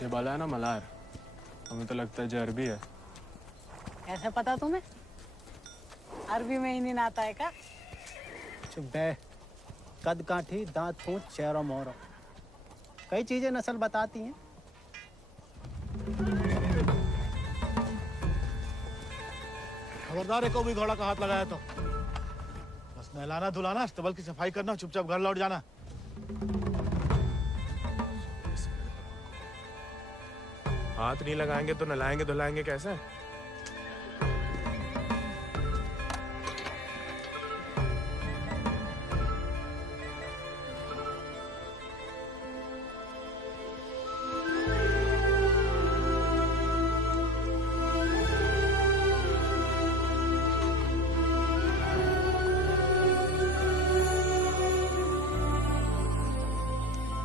ये बाला है ना मलार, हमें तो लगता है जो अरबी है। कैसे पता तुम्हें? अरबी में ही नहीं आता है क्या? चुप बे। कद काठी, दांत पूंछ, चेहरा मोहरा, कई चीजें नस्ल बताती हैं। खबरदार है, को भी घोड़ा का हाथ लगाया तो बस नहलाना धुलाना, अस्तबल की सफाई करना, चुपचाप घर लौट जाना। हाथ नहीं लगाएंगे तो नलाएंगे धुलाएंगे कैसे?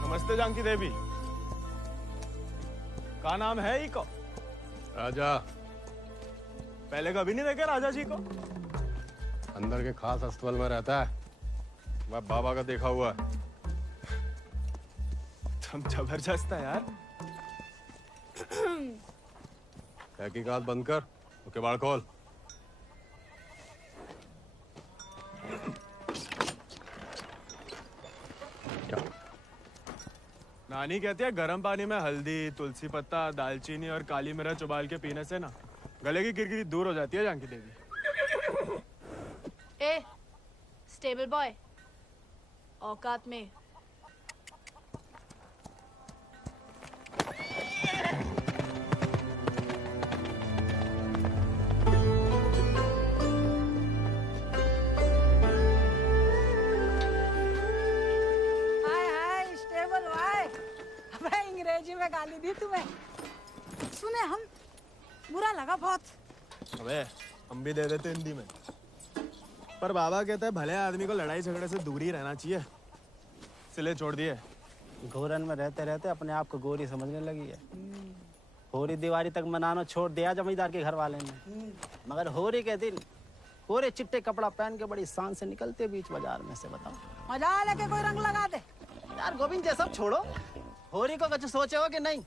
नमस्ते जानकी देवी, का नाम है ही को? राजा। पहले कभी नहीं देखे राजा जी को? अंदर के खास अस्तबल में रहता है, मैं बाबा का देखा हुआ है। तुम जबरदस्त है यार। तहकीकात बंद कर, तो किवाड़ खोल। नानी कहती है गर्म पानी में हल्दी, तुलसी पत्ता, दालचीनी और काली मिर्च उबाल के पीने से ना गले की किरकिरी दूर हो जाती है जानकी देवी। ए, स्टेबल बॉय, औकात में। अंग्रेजी में गाली दी तुम्हें, सुने हम, बुरा लगा बहुत। अबे हम भी दे देते हिंदी में, पर बाबा कहता है भले आदमी को लड़ाई झगड़े से दूर ही रहना चाहिए, इसलिए छोड़ दिए। घोरन में रहते रहते अपने आप को गोरी समझने लगी है। होरी दिवाली तक मनाना छोड़ दिया जमींदार के घर वाले ने, मगर होरी के दिन कोरे चिट्टे कपड़ा पहन के बड़ी शान से निकलते बीच बाजार में से। बताओ मजा लेके कोई रंग लगा दे यार। गोविंद ये सब छोड़ो, होरी को कुछ सोचे हो कि नहीं?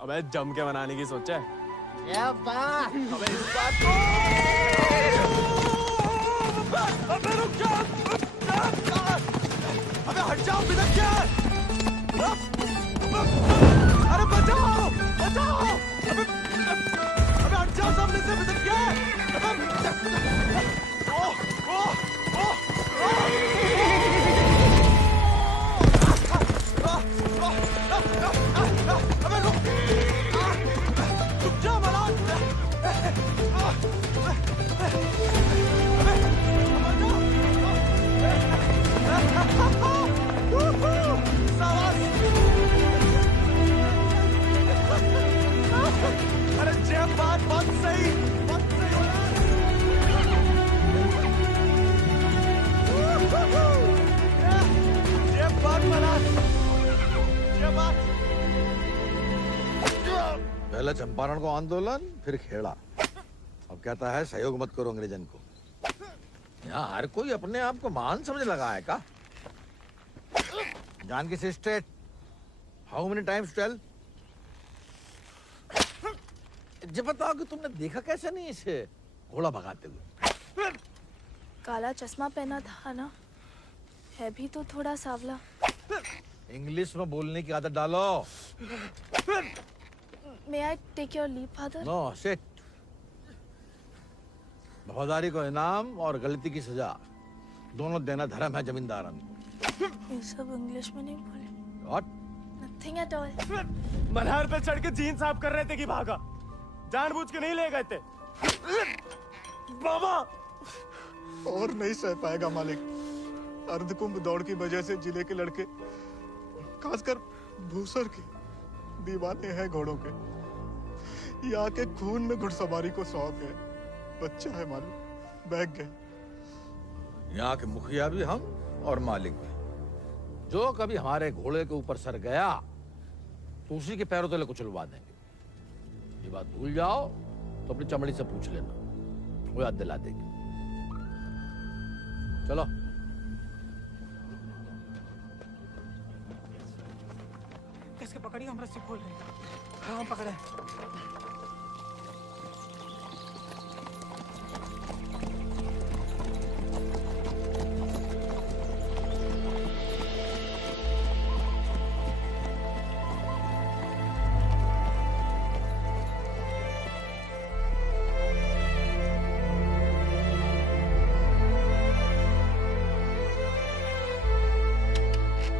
अबे जम के मनाने की सोचा है। ये बात, अबे इस बात को अबे रुक जा, अबे हट जाओ, बिदक क्या? अरे बचाओ बचाओ, अबे हट जाओ सामने से, बिदक क्या? अबे रुक जा मलान, अरे जय बात बहुत सही जय बात मलान, जय बात। पहले चंपारण को आंदोलन, फिर खेड़ा, अब कहता है सहयोग मत करो अंग्रेजन को। यहाँ हर कोई अपने आप को महान समझ लगा है का? Janaki sister, how many times tell? जब बताओ कि तुमने देखा कैसे नहीं इसे घोड़ा भगाते हुए? काला चश्मा पहना था ना, है भी तो थोड़ा सावला। इंग्लिश में बोलने की आदत डालो। May I take your leave, father? No sit. वफादारी को इनाम और गलती की सजा दोनों देना धर्म है जमींदारन को। ये सब इंग्लिश में नहीं बोले। What? Nothing at all. Malhar पे चढ़ के जीन साफ कर रहे थे कि भागा, जानबूझ के नहीं ले गए थे। बाबा और नहीं सह पाएगा मालिक। अर्धकुंभ दौड़ की वजह से जिले के लड़के, खासकर भूसर के, दीवाने हैं घोड़ों के। यहाँ के खून में घुड़सवारी को शौक है। बच्चा है मालिक, बहक गए। यहाँ के मुखिया भी हम और मालिक भी। जो कभी हमारे घोड़े के ऊपर सर गया तो उसी के पैरों तले कुचलवा देंगे। ये बात भूल जाओ तो अपनी चमड़ी से पूछ लेना, वो याद दिला देगी। चलो। किसके पकड़िए, हम रस्सी खोल रहे हैं। हाँ, हम पकड़े।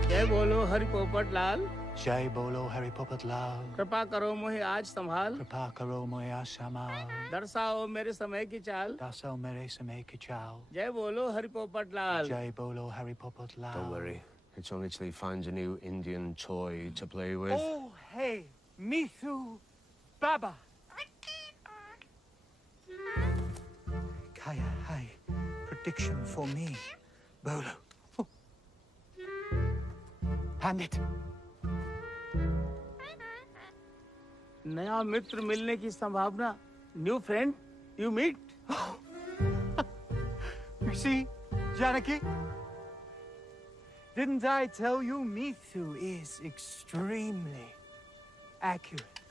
जय बोलो हरि पोपट लाल। जय बोलो हरि पोपट लाल। कृपा करो मुझे आज संभाल, कृपा करो मुझे आज संभाल। दर्शाओ मेरे समय की चाल, दर्शाओ मेरे समय की चाल। जय बोलो हरि पोपट लाल। जय बोलो Hari Popat Lal. Don't worry. It's only till he finds a new Indian toy to play with. Oh, hey, Mithu Baba. Kaya, hi. Prediction for me. Bolo. Oh. Hand it. नया मित्र मिलने की संभावना। New friend you meet. You see, Janaki? Didn't I tell you Mithu is extremely accurate?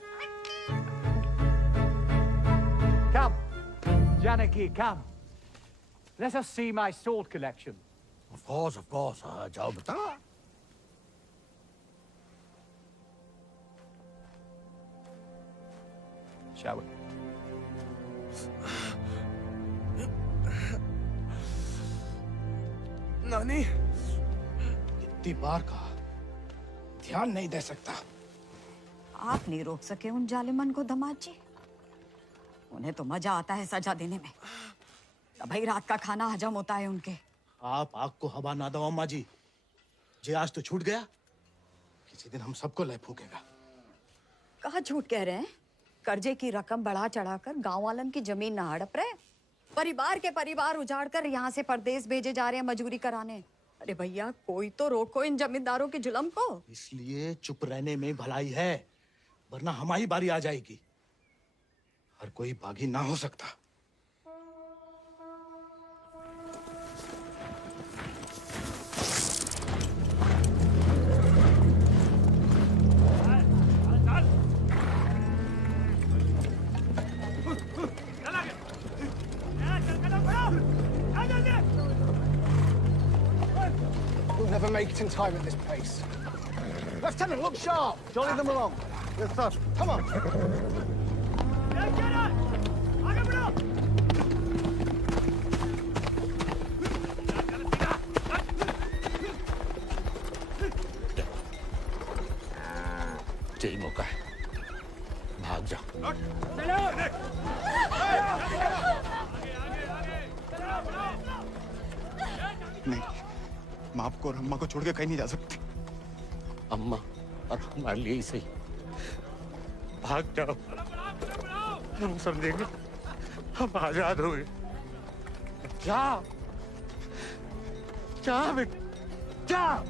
Come, Janaki, come. Let us see my sword collection. Of course, जाओ बता। Shall we? नानी, इतनी बार कहा, ध्यान नहीं दे सकता। आप नहीं रोक सके उन जालिमन को दामाद जी। उन्हें तो मजा आता है सजा देने में। तभी रात का खाना हजम होता है उनके। आप आग को हवा ना दो अम्मा जी। जे आज तो छूट गया, किसी दिन हम सबको लय फूकेगा। कहाँ झूठ कह रहे हैं? कर्जे की रकम बढ़ा चढ़ाकर गांव वालन की जमीन न हड़प रहे। परिवार के परिवार उजाड़कर यहाँ से परदेश भेजे जा रहे हैं मजूरी कराने। अरे भैया, कोई तो रोको इन जमींदारों के जुल्म को। इसलिए चुप रहने में भलाई है, वरना हमारी बारी आ जाएगी। हर कोई बागी ना हो सकता। Never make it in time at this pace. Lieutenant, look sharp. Jolly them along. Yes, sir. Come on. यही मौका है, भाग जा। नहीं, मैं आपको और अम्मा को छोड़ के कहीं नहीं जा सकती। अम्मा और हमारे लिए ही सही, भाग जाओ। हम समझेंगे, हम आजाद हुए। जा, जा बेटा, जा।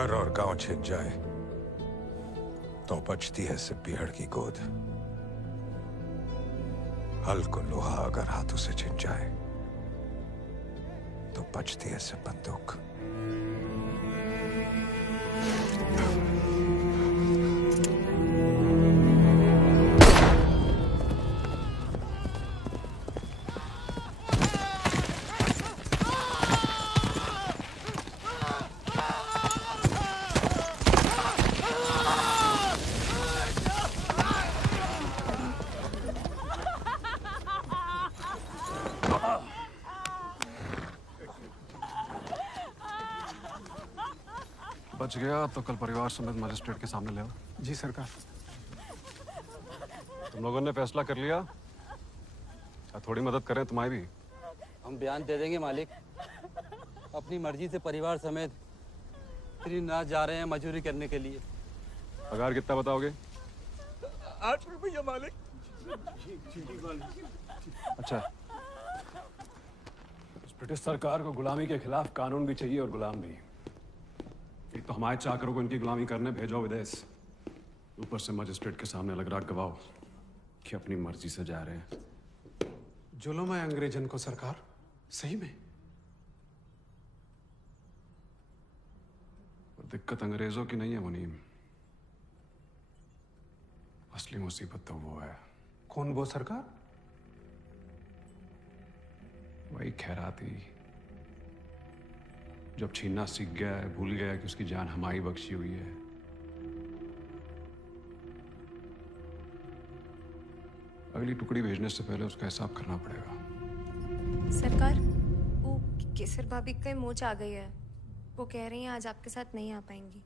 घर और गांव छिन जाए तो बचती है सिर्फ पीहड़ की गोद। हल को लोहा अगर हाथों से छिन जाए तो बचती है सिर्फ बंदूक। बच गया तो कल परिवार समेत मजिस्ट्रेट के सामने ले आओ। जी सरकार। तुम लोगों ने फैसला कर लिया, थोड़ी मदद करें तुम्हारी भी। हम बयान दे देंगे मालिक। अपनी मर्जी से परिवार समेत त्रिनाथ जा रहे हैं मजदूरी करने के लिए। पगार कितना बताओगे? 8 रुपया मालिक। अच्छा, इस ब्रिटिश सरकार को गुलामी के खिलाफ कानून भी चाहिए और गुलाम भी। एक तो हमारे चाकरों को इनकी गुलामी करने भेजो विदेश, ऊपर से मजिस्ट्रेट के सामने लग रहा गवाह कि अपनी मर्जी से जा रहे हैं। जुल्म है अंग्रेजन को सरकार, सही में। और दिक्कत अंग्रेजों की नहीं है मुनीम, असली मुसीबत तो वो है। कौन वो सरकार? वही खैराती, जब छीनना सीख गया है, भूल गया कि उसकी जान हमारी बख्शी हुई है। अगली टुकड़ी भेजने से पहले उसका हिसाब करना पड़ेगा। सरकार, वो केसर भाभी का मोच आ गई है। वो कह रही हैं आज आपके साथ नहीं आ पाएंगी।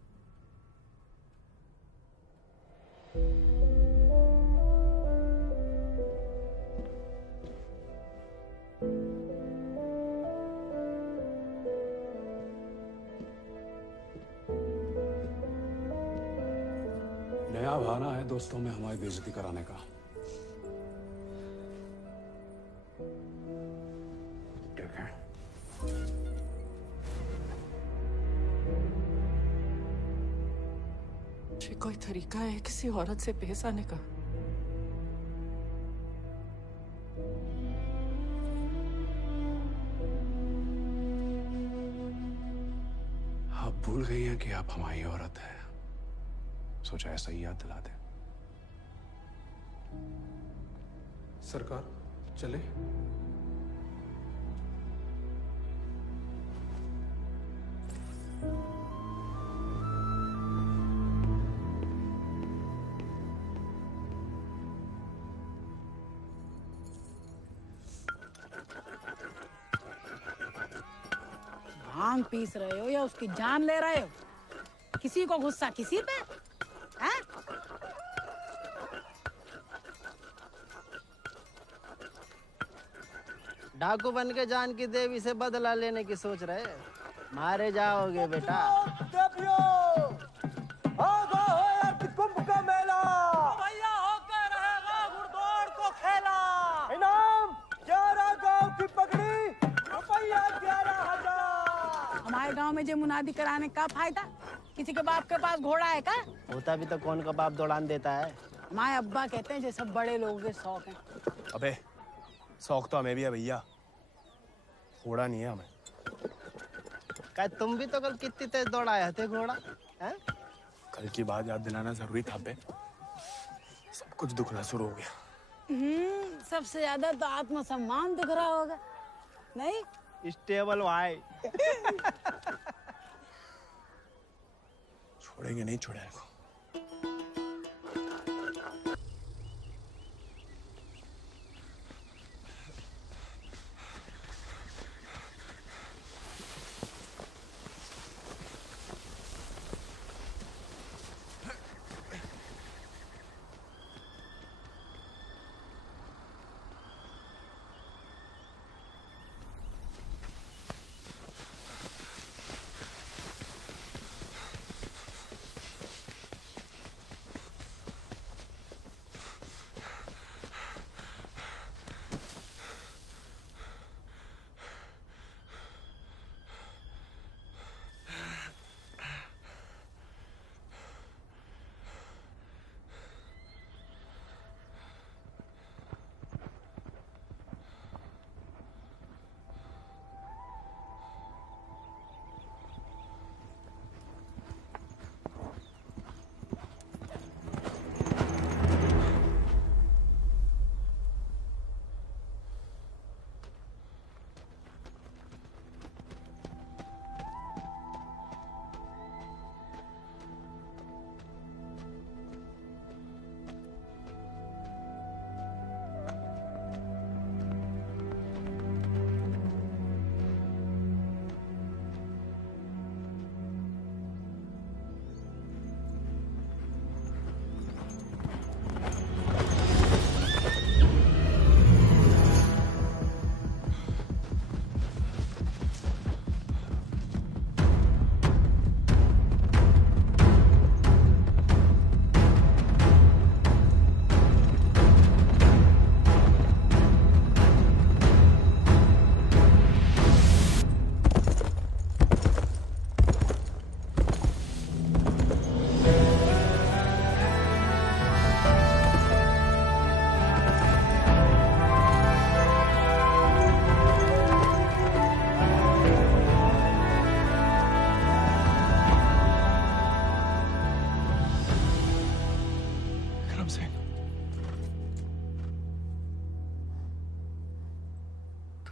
नया बहाना है दोस्तों में हमारी बेइज्जती कराने का। ठीक है। ये कोई तरीका है किसी औरत से पेश आने का? आप भूल गई हैं कि आप हमारी औरत है। सोचा ऐसा ही याद दिला दे। सरकार चले? भांग पीस रहे हो या उसकी जान ले रहे हो? किसी को गुस्सा किसी पे? हैं? डाकू बन के जान की देवी से बदला लेने की सोच रहे, मारे जाओगे बेटा। कुंभ का मेला भैया होकर रहेगा घुड़दौड़ को खेला। इनाम 11 गांव की पगड़ी, रुपया 11,000। हमारे गांव में जो मुनादी कराने का फायदा? किसी के बाप के पास घोड़ा है का? होता भी तो कौन का बाप दौड़ान देता है। हमारे अब्बा कहते हैं ये सब बड़े लोगों के शौक हैं। अबे शौक तो हमें भी है भैया, घोड़ा नहीं है हमें। क्या तुम भी तो कल कितनी तेज दौड़ाए थे घोड़ा? हैं? कल की बात याद दिलाना जरूरी था बे। सब कुछ दुखना शुरू हो गया। सबसे ज्यादा तो आत्मसम्मान दिख रहा होगा, नहीं? स्टेबल भाई। छोड़ेंगे नहीं छोड़ेंगे को।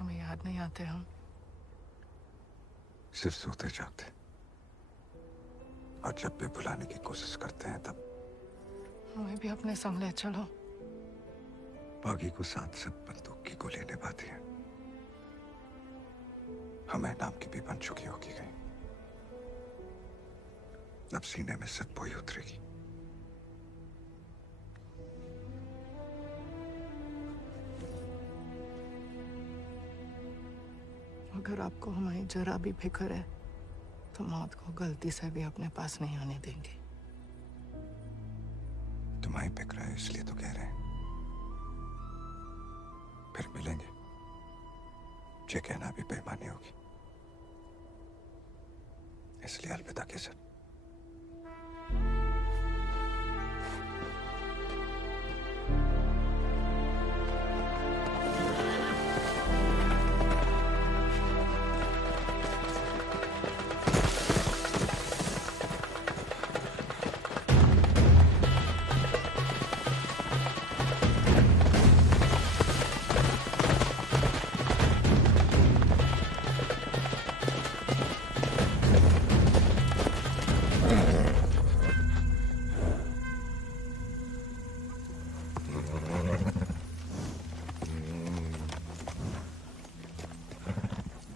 तुम्हें याद नहीं आते हम? सिर्फ सोते जागते, और जब भी बुलाने की कोशिश करते हैं तब हमें भी अपने संग ले चलो। बागी को 7 बंदूक की गोली निभाती है, हमें नाम की भी बन चुकी होगी कहीं। अब सीने में सिर्फ बोई उतरेगी। अगर आपको हमारी जरा भी फिक्र है तो मौत को गलती से भी अपने पास नहीं आने देंगे। तुम्हारी फिक्र है इसलिए तो कह रहे हैं। फिर मिलेंगे, ये कहना भी बेईमानी होगी, इसलिए अलविदा केसर।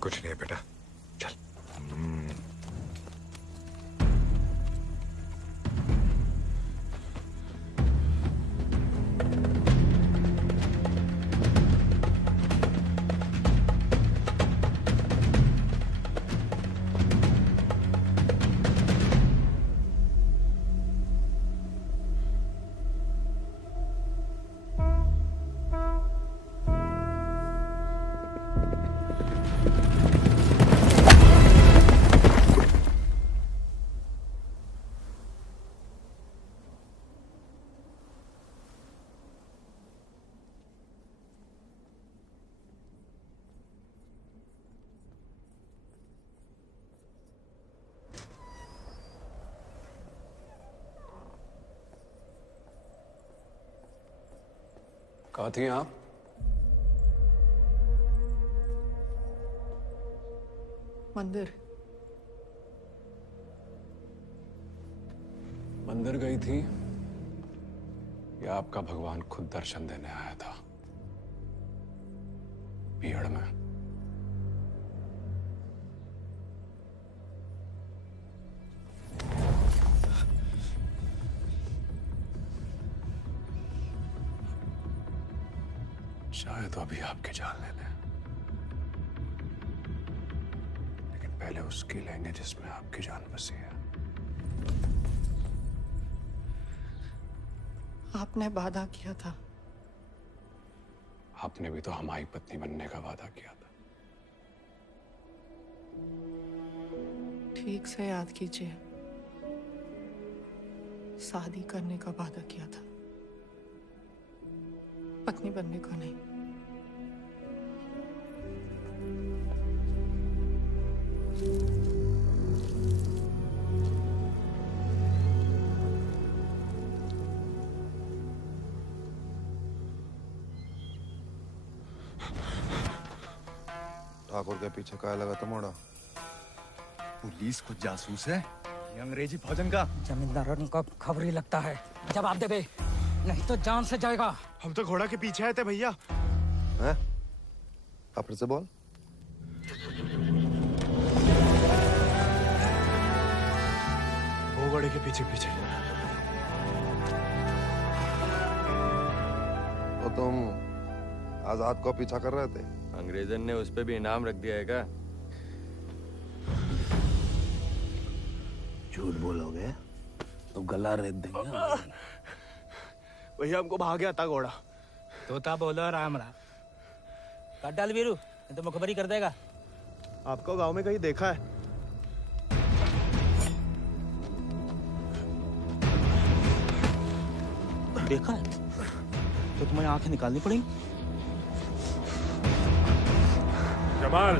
कुछ नहीं है बेटा, चल। कहाँ थी आप? मंदिर। मंदिर गई थी या आपका भगवान खुद दर्शन देने आया था भीड़ में? शायद तो अभी आपकी जान ले लें, लेकिन पहले उसकी लेंगे जिसमें आपकी जान बसी है। आपने वादा किया था। आपने भी तो हमारी पत्नी बनने का वादा किया था। ठीक से याद कीजिए, शादी करने का वादा किया था, पत्नी बनने का नहीं। ठाकुर के पीछे क्या लगा था मोड़ा? पुलिस को जासूस है ये अंग्रेजी फौजन का। जमींदारों को खबर ही लगता है। जवाब दे बे, नहीं तो जान से जाएगा। हम तो घोड़ा के पीछे आए थे भैया। हैं? आप फिर से बोल। वो घोड़े के पीछे पीछे। तो तुम आजाद को पीछा कर रहे थे? अंग्रेजन ने उस पे भी इनाम रख दिया है क्या? झूठ बोलोगे तो गला रेत देंगे। भैया हमको भाग गया था घोड़ा। तोता बोलो राम राम। काट डाल वीरू, नहीं तो मुखबरी कर देगा। आपको गांव में कहीं देखा है? देखा है तो तुम्हें आंखें निकालनी पड़ेंगी। जमाल,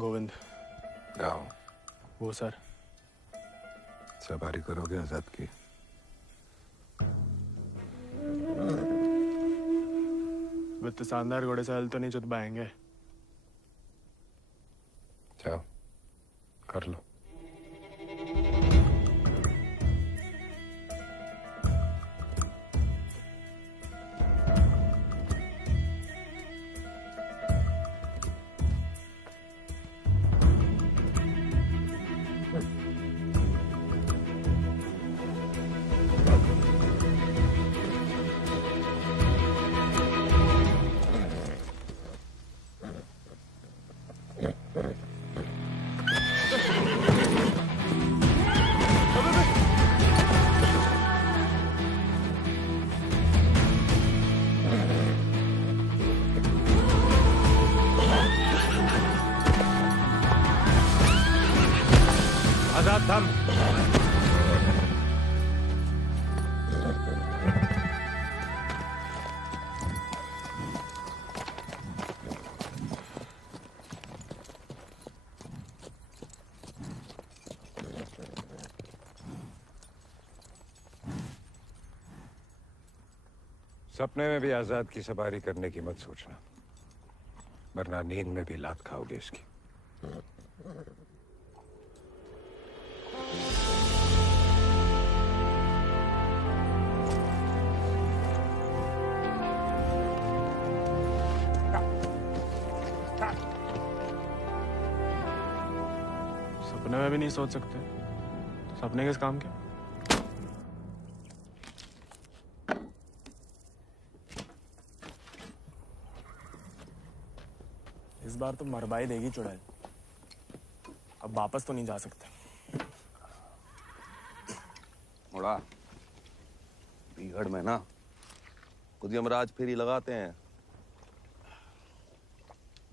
गोविंद। गाँव वो सर। सवारी करोगे आजाद की? वित्त शानदार घोड़े से हल तो नहीं चुतवाएंगे। जाओ कर लो। आजाद थम। सपने में भी आजाद की सवारी करने की मत सोचना, वरना नींद में भी लात खाओगे इसकी। सपने में भी नहीं सोच सकते, सपने किस काम के? इस बार तो मरवाई देगी चुड़ैल, अब वापस तो नहीं जा सकते। मुड़ा बीहड़ में ना खुद यमराज फेरी लगाते हैं,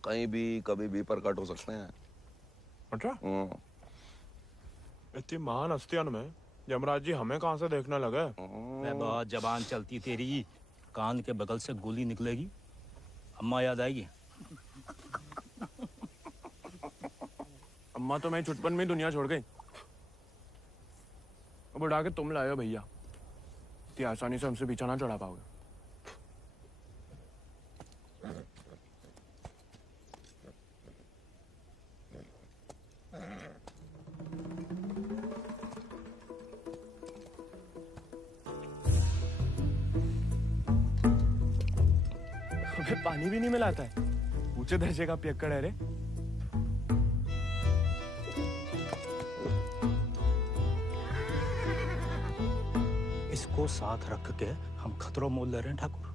कहीं भी कभी भी प्रकट हो सकते हैं। अच्छा? इतनी महान हस्तियों में यमराज जी हमें कहाँ से देखने लगे? मैं बहुत जबान चलती तेरी, कान के बगल से गोली निकलेगी, अम्मा याद आएगी। अम्मा तो मैं छुटपन में ही दुनिया छोड़ गई, अब उड़ा के तुम लाए हो भैया, इतनी आसानी से हमसे पीछा ना चढ़ा पाओगे। हमें पानी भी नहीं मिलाता है, ऊंचे दर्जे का पियक्कड़ है रे। इसको साथ रख के हम खतरों मोल ले रहे हैं ठाकुर।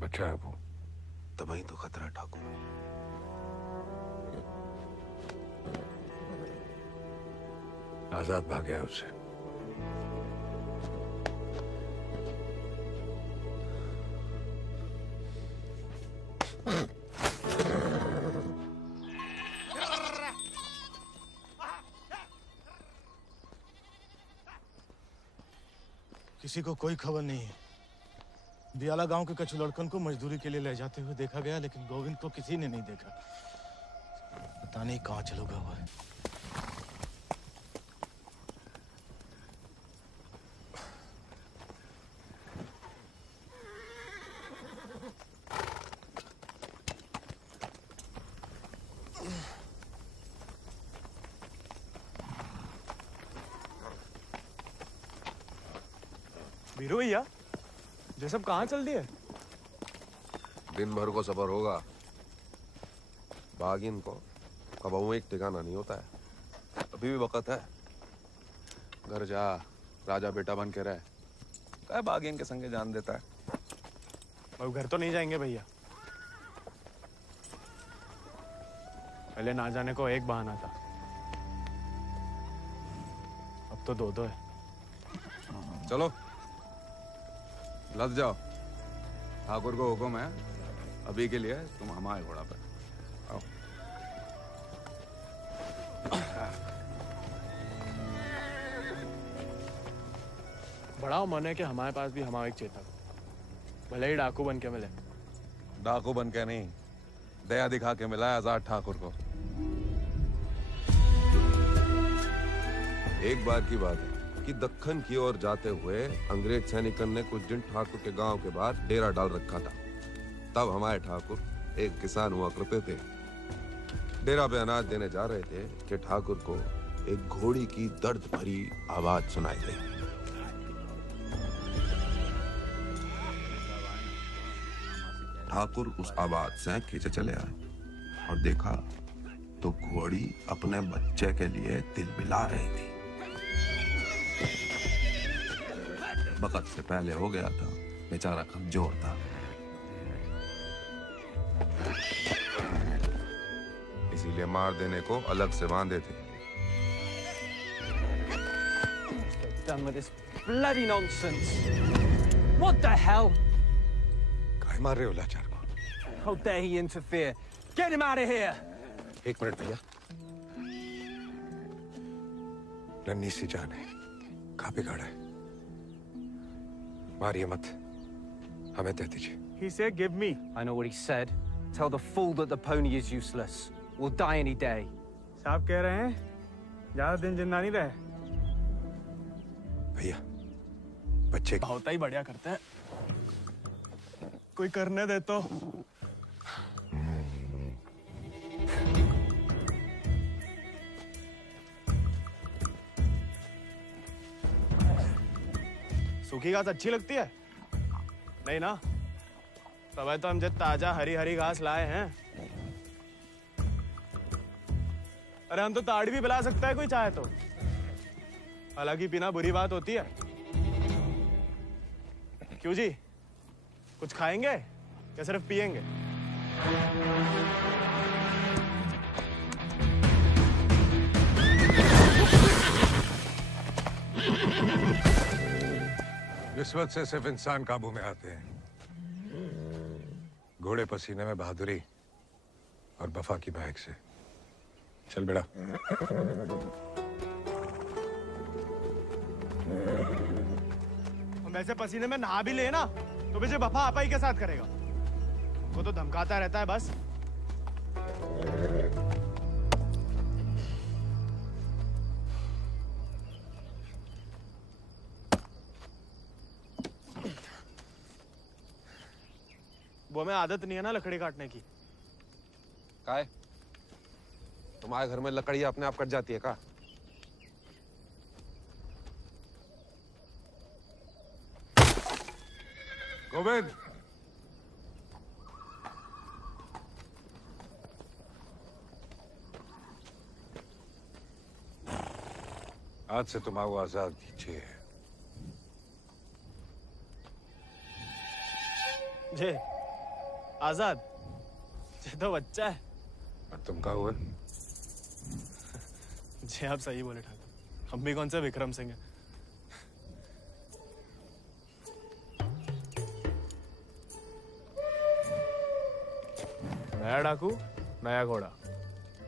बच्चा है वो, तभी तो खतरा है ठाकुर। आजाद भाग गया उससे। किसी को कोई खबर नहीं है। दियाला गांव के कछु लड़कन को मजदूरी के लिए ले जाते हुए देखा गया, लेकिन गोविंद को किसी ने नहीं देखा। पता नहीं कहाँ चलो गया हुआ है। वीरू भैया, ये सब कहाँ चल दिए? दिन भर को सफर होगा, बागिन को कबहू एक ठिकाना नहीं होता है। अभी भी वक्त है, घर जा, राजा बेटा बन के रहे। क्या बागिन के संगे जान देता है। अब घर तो नहीं जाएंगे भैया, पहले ना जाने को एक बहाना था, अब तो दो है। चलो लद जाओ, ठाकुर को हुक्म है, अभी के लिए तुम हमारे घोड़ा पे आओ। बड़ा मन है कि हमारे पास भी हमारा एक चेता, भले ही डाकू बन के मिले। डाकू बन के नहीं, दया दिखा के मिला है आजाद ठाकुर को। एक बार की बात है कि दक्कन की ओर जाते हुए अंग्रेज सैनिकों ने कुछ दिन ठाकुर के गांव के बाहर डेरा डाल रखा था। तब हमारे ठाकुर एक किसान हुआ करते थे। डेरा पे अनाज देने जा रहे थे कि ठाकुर को एक घोड़ी की दर्द भरी आवाज सुनाई दी। ठाकुर उस आवाज से खींचे चले आए और देखा तो घोड़ी अपने बच्चे के लिए तिलमिला रही थी। वक्त से पहले हो गया था, बेचारा कमजोर था। इसीलिए मार देने को अलग से बांधे थे। Done with this bloody nonsense. What the hell? काय मार रहे हो लाचार को? How dare he interfere? Get him out of here! एक मिनट भैया। नन्ही सी जान है, कहाँ बिगाड़ा है? मारिए मत, हमें दे दीजिए। He said, "Give me." I know what he said. Tell the fool that the pony is useless. We'll die any day. साहब कह रहे हैं ज्यादा दिन जिंदा नहीं रहे। भैया, बच्चे बहुत ही बढ़िया करते हैं। कोई करने दे तो। सूखी घास अच्छी लगती है? नहीं ना? तब तो हम जो ताजा हरी हरी घास लाए हैं। अरे हम तो ताड़ी भी पिला सकता है कोई चाहे तो। हालांकि पीना बुरी बात होती है। क्यों जी? कुछ खाएंगे या सिर्फ पिएंगे? रिश्वत से सिर्फ इंसान काबू में आते हैं। घोड़े पसीने में बहादुरी और वफा की महक से। चल बेटा। हम ऐसे पसीने में नहा भी ले ना तो मुझे वफा आपा ही के साथ करेगा। वो तो धमकाता रहता है बस। वो में आदत नहीं है ना लकड़ी काटने की। काय? तुम्हारे घर में लकड़ी अपने आप कट जाती है का? गोविंद, आज से तुम आओ आजाद कीजिए। जे आजाद, ये तो बच्चा है। और तुम कहा हुए? जी आप सही बोले ठाकुर। हम भी कौन से विक्रम सिंह हैं। नया डाकू, नया घोड़ा,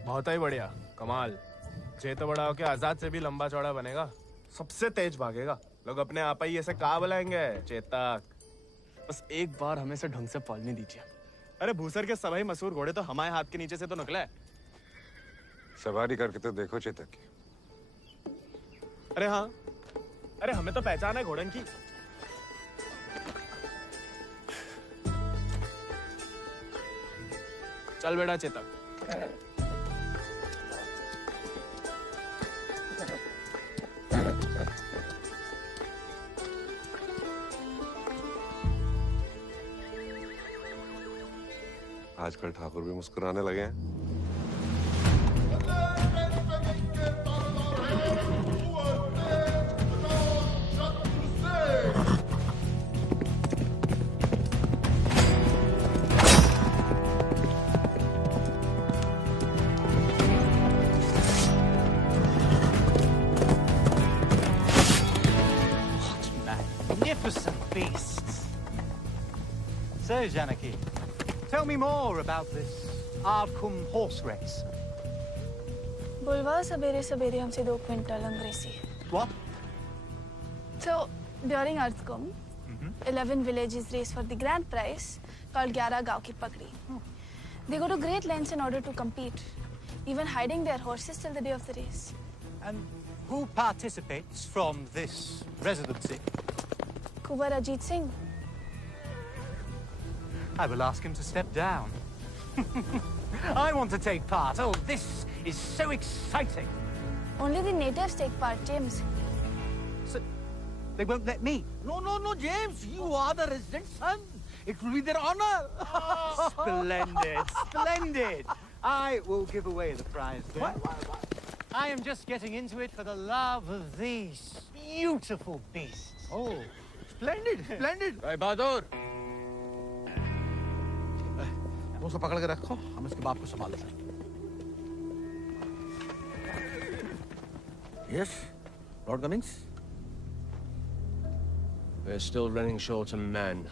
बहुत ही बढ़िया, कमाल। जे तो बड़ा होके आजाद से भी लंबा चौड़ा बनेगा, सबसे तेज भागेगा। लोग अपने आप ही ऐसे कहा बुलाएंगे, चेतक। बस एक बार हमें से ढंग से पालने दीजिए। अरे भूसर के सभी मशहूर घोड़े तो हमारे हाथ के नीचे से तो निकला है। सवारी करके तो देखो चेतक की। अरे हाँ, अरे हमें तो पहचान है घोड़न की। चल बेटा चेतक। आजकल ठाकुर भी मुस्कुराने लगे हैं। Magnificent beasts. So, Janaki, tell me more about this Ardcumbe horse race. बुलवा सवेरे सवेरे हमसे 2 क्विंटल अंग्रेजी। What? So during Ardcumbe, 11 villages race for the grand prize called 11 गांव की पगड़ी. They go to great lengths in order to compete, even hiding their horses till the day of the race. And who participates from this residency? Kuwar Ajit Singh. I will ask him to step down. I want to take part. Oh, this is so exciting. Only the natives take part, James. So, they won't let me? No, James. You are the resident son. It will be their honor. Splendid, splendid. I will give away the prize then. Why? I am just getting into it for the love of these beautiful beasts. Oh, splendid, splendid. भाई बहादुर, वो सब पकड़ के रखो, हम इसके बाप को संभाल लेंगे. Yes, Lord Cummings. We're still running short on men.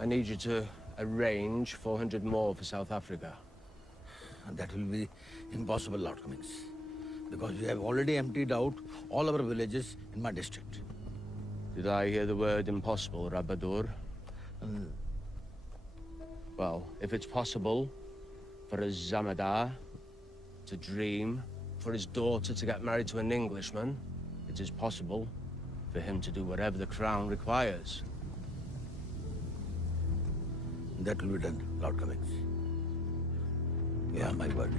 I need you to arrange 400 more for South Africa. And that will be impossible, Lord Cummings, because we have already emptied out all our villages in my district. Did I hear the word impossible, Rabadur? Well, if it's possible for a Zamadar to dream, for his daughter to get married to an Englishman, it is possible for him to do whatever the crown requires. That will be done, Lord Cummings. You have my word.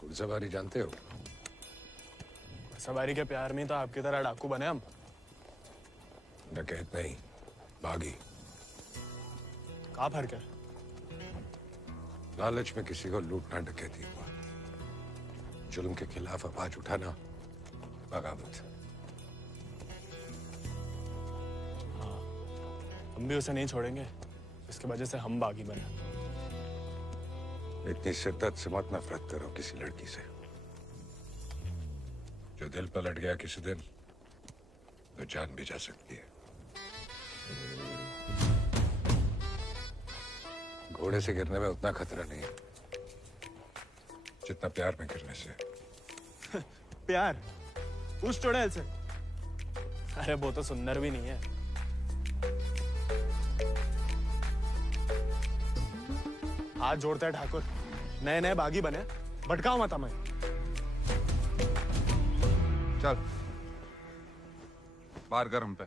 घुड़सवारी जानते हो? सवारी के प्यार में तो आपकी तरह डाकू बने हम. डकैत नहीं, बागी. क्या फर्क है? लालच में किसी को लूटना डकैती हुआ. जुल्म के खिलाफ आवाज उठाना बगावत. हाँ, हम भी उसे नहीं छोड़ेंगे जिसकी वजह से हम बागी बने. इतनी शिद्दत से मत नफरत करो किसी लड़की से. जो दिल पर लट गया किसी दिन तो जान भी जा सकती है. घोड़े से गिरने में उतना खतरा नहीं है जितना प्यार में गिरने से. प्यार? उस चुड़ैल से? अरे वो तो सुंदर भी नहीं है. हाथ जोड़ते हैं ठाकुर. नए नए बागी बने, भटकाओ मत हमें. चल बाहर गर्म पे.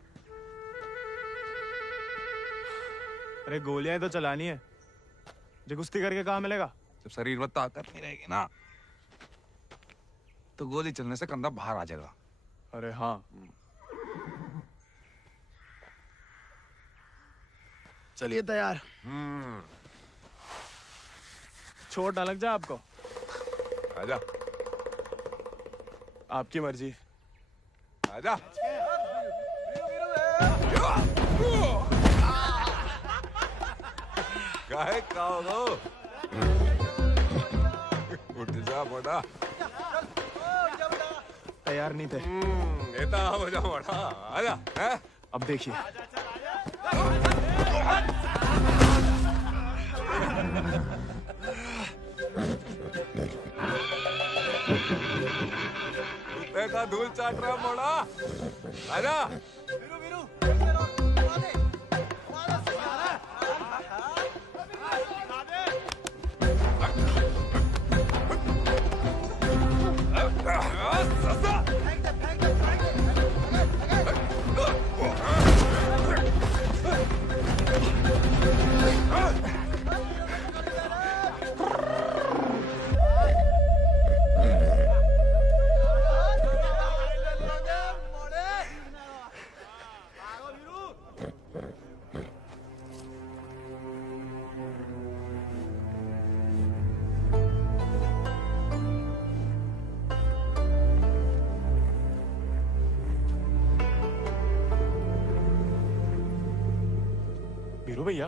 अरे गोलियां तो चलानी है. जो कुश्ती करके कहाँ मिलेगा? जब शरीर में ताकत नहीं रहेगी ना तो गोली चलने से कंधा बाहर आ जाएगा. अरे हाँ. चलिए तैयार. चोट ना लग जाए आपको. आजा. आपकी मर्जी. आजा. काहे खाओ? उठ जा बड़ा. तैयार नहीं थे. नेता हो जा बड़ा. आजा. हैं? अब देखिए. कुत्ते का धूल चाट रहा मोड़ा. आजा. वीरू भैया,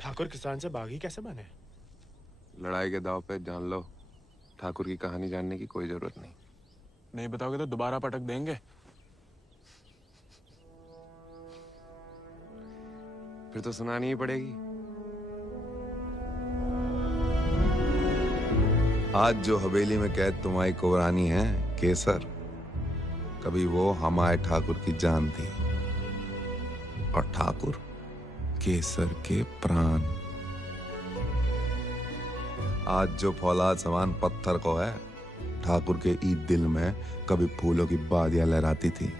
ठाकुर किसान से बागी कैसे बने? लड़ाई के दाव पे जान लो. ठाकुर की कहानी जानने की कोई जरूरत नहीं. नहीं बताओगे तो दोबारा पटक देंगे. फिर तो सुनानी ही पड़ेगी। आज जो हवेली में कैद तुम्हारी कुबरानी है केसर, कभी वो हमारे ठाकुर की जान थी, और ठाकुर केसर के प्राण। आज जो फौलाद समान पत्थर को है, ठाकुर के ईद दिल में कभी फूलों की बादियां लहराती थी।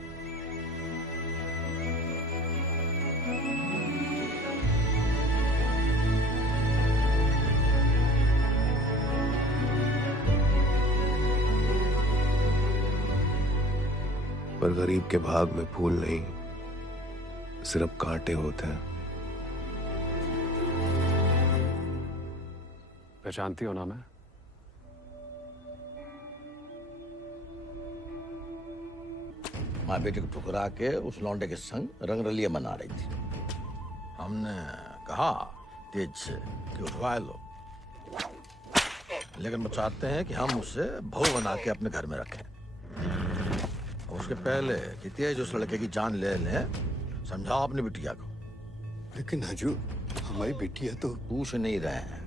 पर गरीब के भाग में फूल नहीं, सिर्फ कांटे होते हैं। पहचानती हो ना मैं? माँ बेटे को ठुकरा के उस लौंडे के संग रंगरलिया मना रही थी। हमने कहा तेज से कि उठवा लो, लेकिन वो चाहते हैं कि हम उसे बहू बना के अपने घर में रखें। उसके पहले कि तेज उस लड़के की जान ले लें, समझाओ अपनी बिटिया को। लेकिन हजूर, हमारी बिटिया तो पूछ नहीं रहे हैं।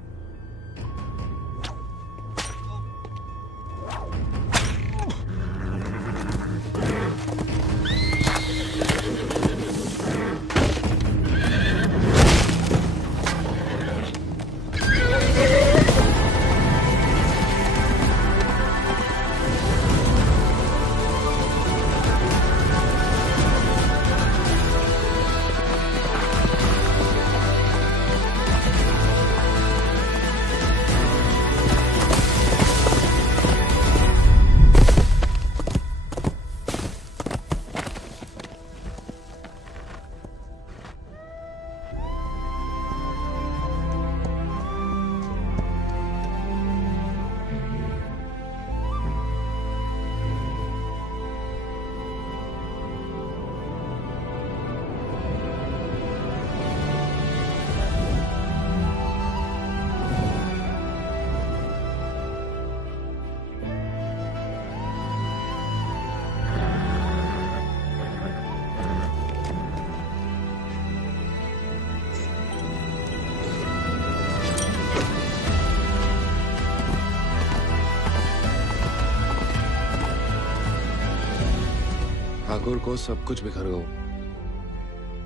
ठाकुर को सब कुछ बिखर गो,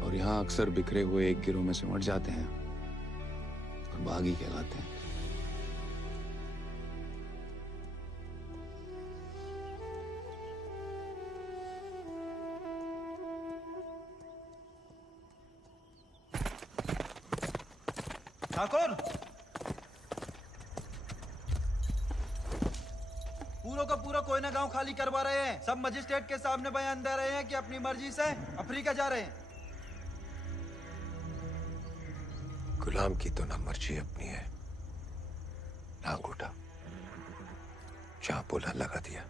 और यहाँ अक्सर बिखरे हुए एक गिरोह में सिमट जाते हैं और बागी कहलाते हैं। ठाकुर, पूरा का पूरा कोयना गांव खाली करवा रहे हैं। सब मजिस्ट्रेट के सामने बयान दे रहे हैं कि अपनी मर्जी से अफ्रीका जा रहे हैं। गुलाम की तो ना मर्जी अपनी है ना घोटा। जहां बोला लगा दिया,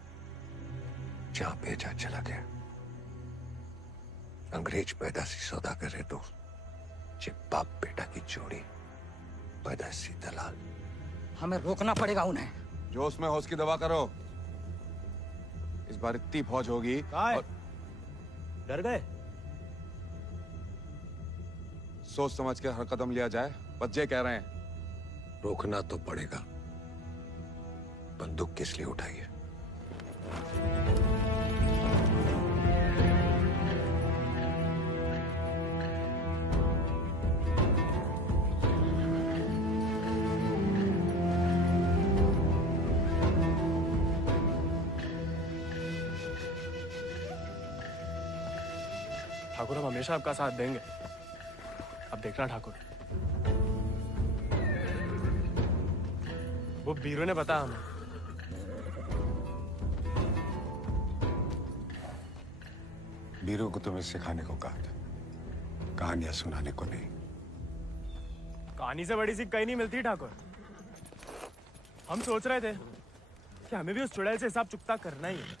जहां भेजा चला गया। अंग्रेज पैदाशी सौदा करे तो जे बाप बेटा की जोड़ी पैदाशी दलाल। हमें रोकना पड़ेगा उन्हें। जोश में होश की दवा करो। इस बार इतनी फौज होगी और... डर गए? सोच समझ के हर कदम लिया जाए, बच्चे कह रहे हैं। रोकना तो पड़ेगा। बंदूक किस लिए उठाई है? ठाकुर, हम हमेशा आपका साथ देंगे। अब देखना ठाकुर, वो बीरू ने बताया हमें। बीरू को तुम्हें सिखाने को कहा था, कहानियां सुनाने को नहीं। कहानी से बड़ी सी कहीं नहीं मिलती ठाकुर। हम सोच रहे थे कि हमें भी उस चुड़ैल से हिसाब चुकता करना ही है।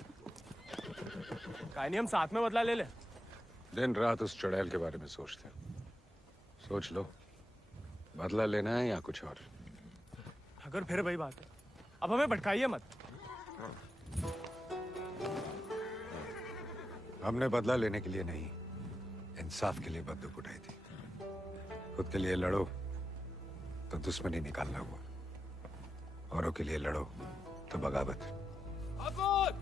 कहानी हम साथ में बदला ले ले। दिन रात उस चुड़ैल के बारे में सोचते हैं। सोच लो, बदला लेना है या कुछ और। अगर फिर वही बात है, अब हमें भटकाइए मत। हमने बदला लेने के लिए नहीं, इंसाफ के लिए बंदूक उठाई थी। खुद के लिए लड़ो तो दुश्मनी निकालना हुआ, औरों के लिए लड़ो तो बगावत। ठाकुर,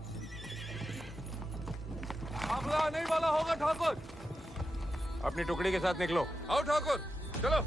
आखला आने वाला होगा ठाकुर। अपनी टुकड़ी के साथ निकलो। आओ ठाकुर, चलो।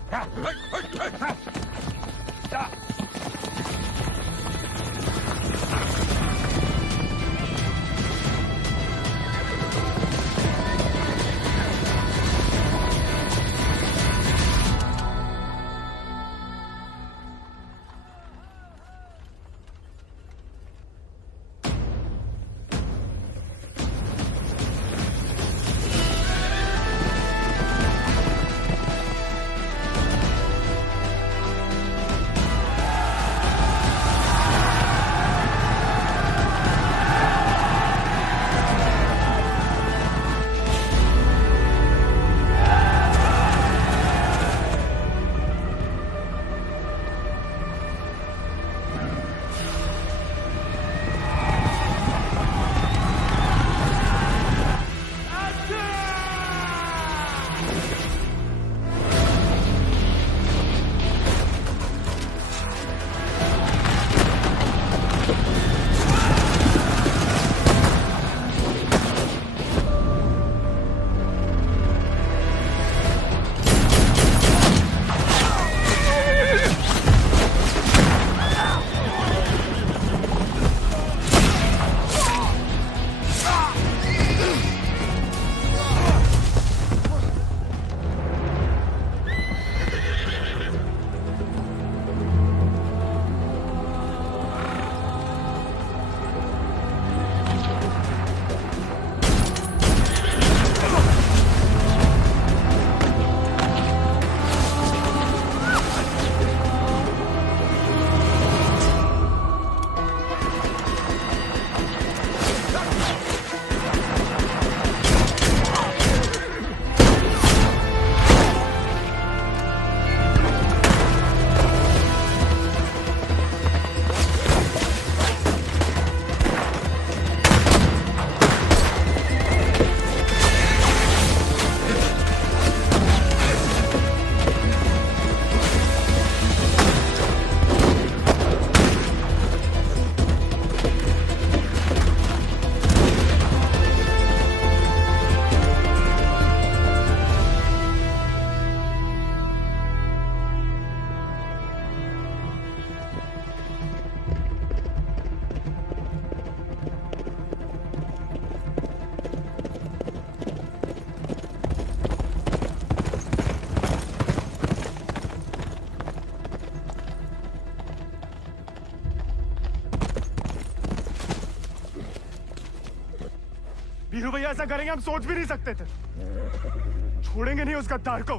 वीरू भैया ऐसा करेंगे हम सोच भी नहीं सकते थे। छोड़ेंगे नहीं उस गद्दार को।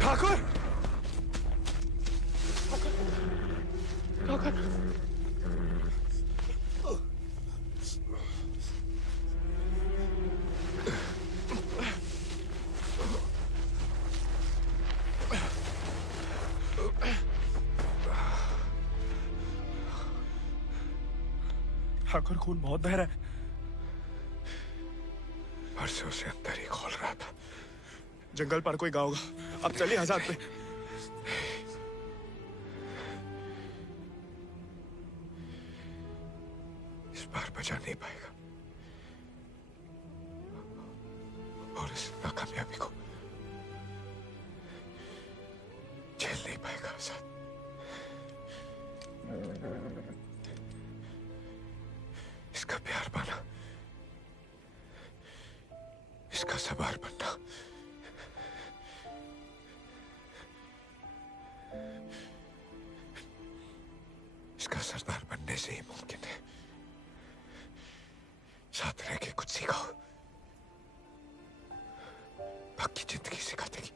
ठाकुर, ठाकुर, ठाकुर खून बहुत बह रहा है। परसों से अंदर ही खोल रहा था। जंगल पर कोई गाँव होगा। अब चलिए आजाद पे। इस बार बचा नहीं पाएगा और इस नाकामयाबी को झेल नहीं पाएगा आजाद। इसका प्यार बना, इसका सवार बनना, इसका सरदार बनने से ही मुमकिन है। साथ रह के कुछ सिखाओ, बाकी जिंदगी सिखा देगी।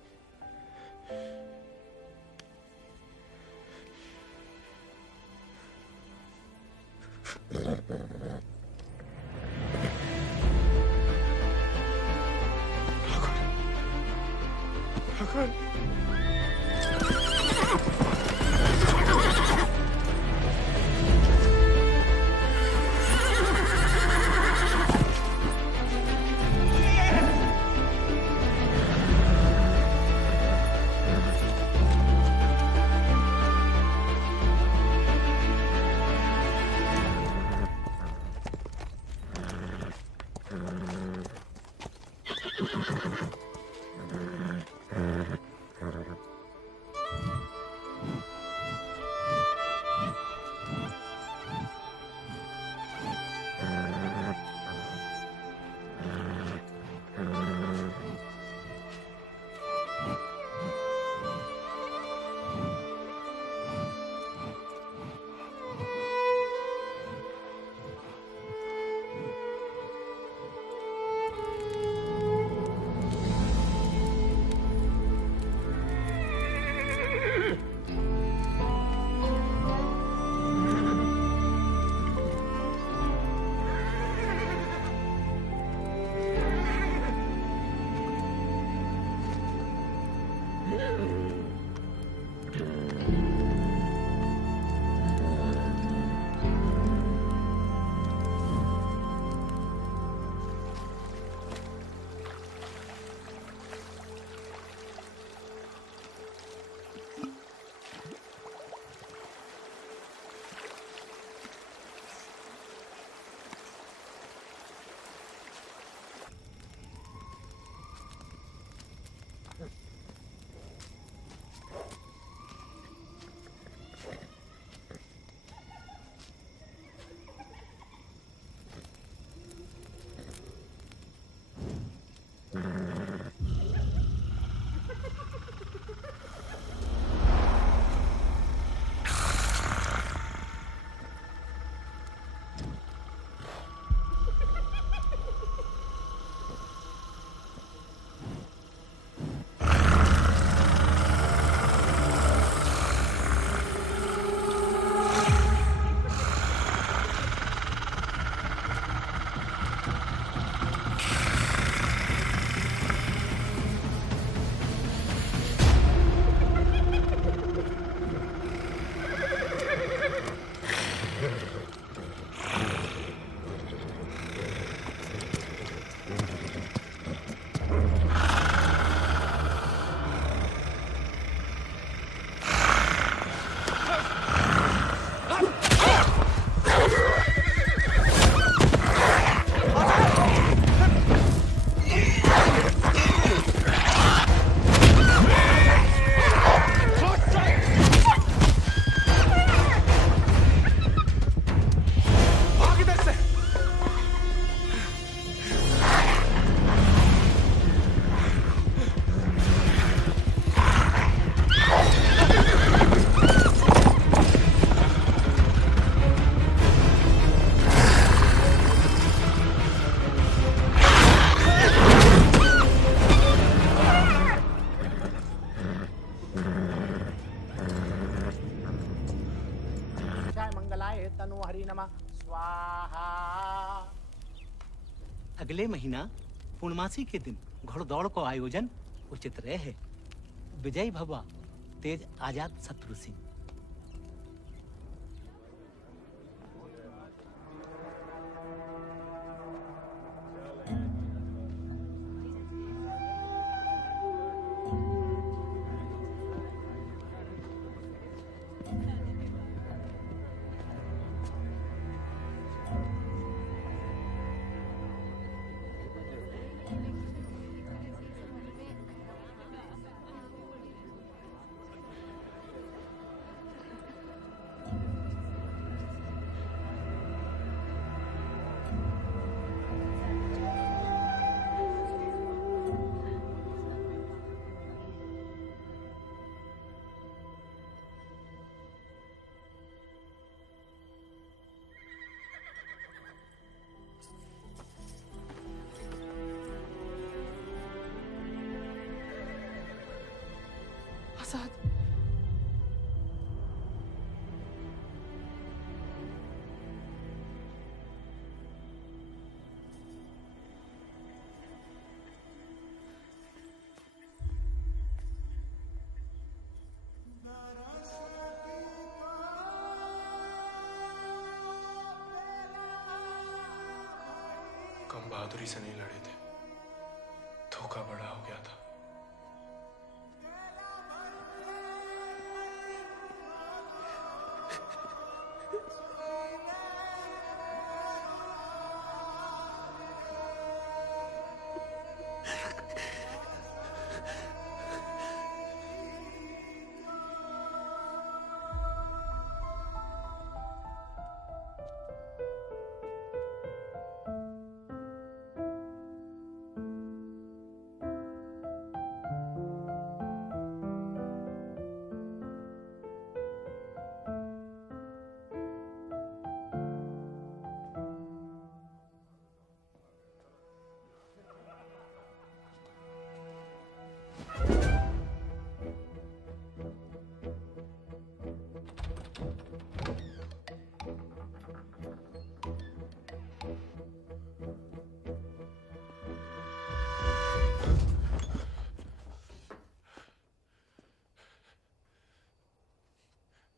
अगले महीना पूर्णमासी के दिन घोड़दौड़ को आयोजन उचित रहे। विजयी भवा तेज आजाद शत्रु सिंह। आजाद। कम बहादुरी से नहीं लड़े थे, धोखा बड़ा हो गया था।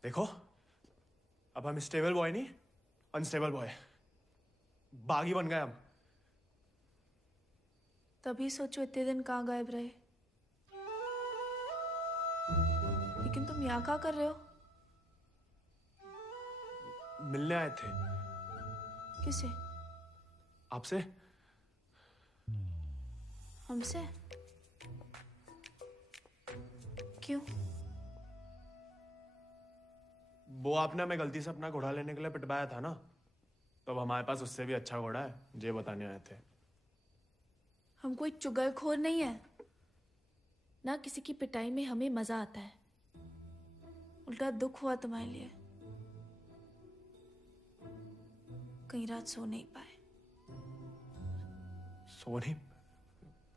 देखो, अब हम स्टेबल बॉय नहीं, अनस्टेबल बॉय, बागी बन गए हम। तभी सोचो इतने दिन कहाँ गायब रहे। लेकिन तुम यहाँ क्या कर रहे हो? मिलने आए थे। किसे? आपसे। हमसे? क्यों? वो आपने हमें गलती से अपना घोड़ा लेने के लिए पिटवाया था ना, तो अब हमारे पास उससे भी अच्छा घोड़ा है, ये बताने आए थे। हम कोई चुगलखोर नहीं है ना, किसी की पिटाई में हमें मजा आता है। उल्टा दुख हुआ तुम्हारे लिए, कई रात सो नहीं पाए। सो नहीं?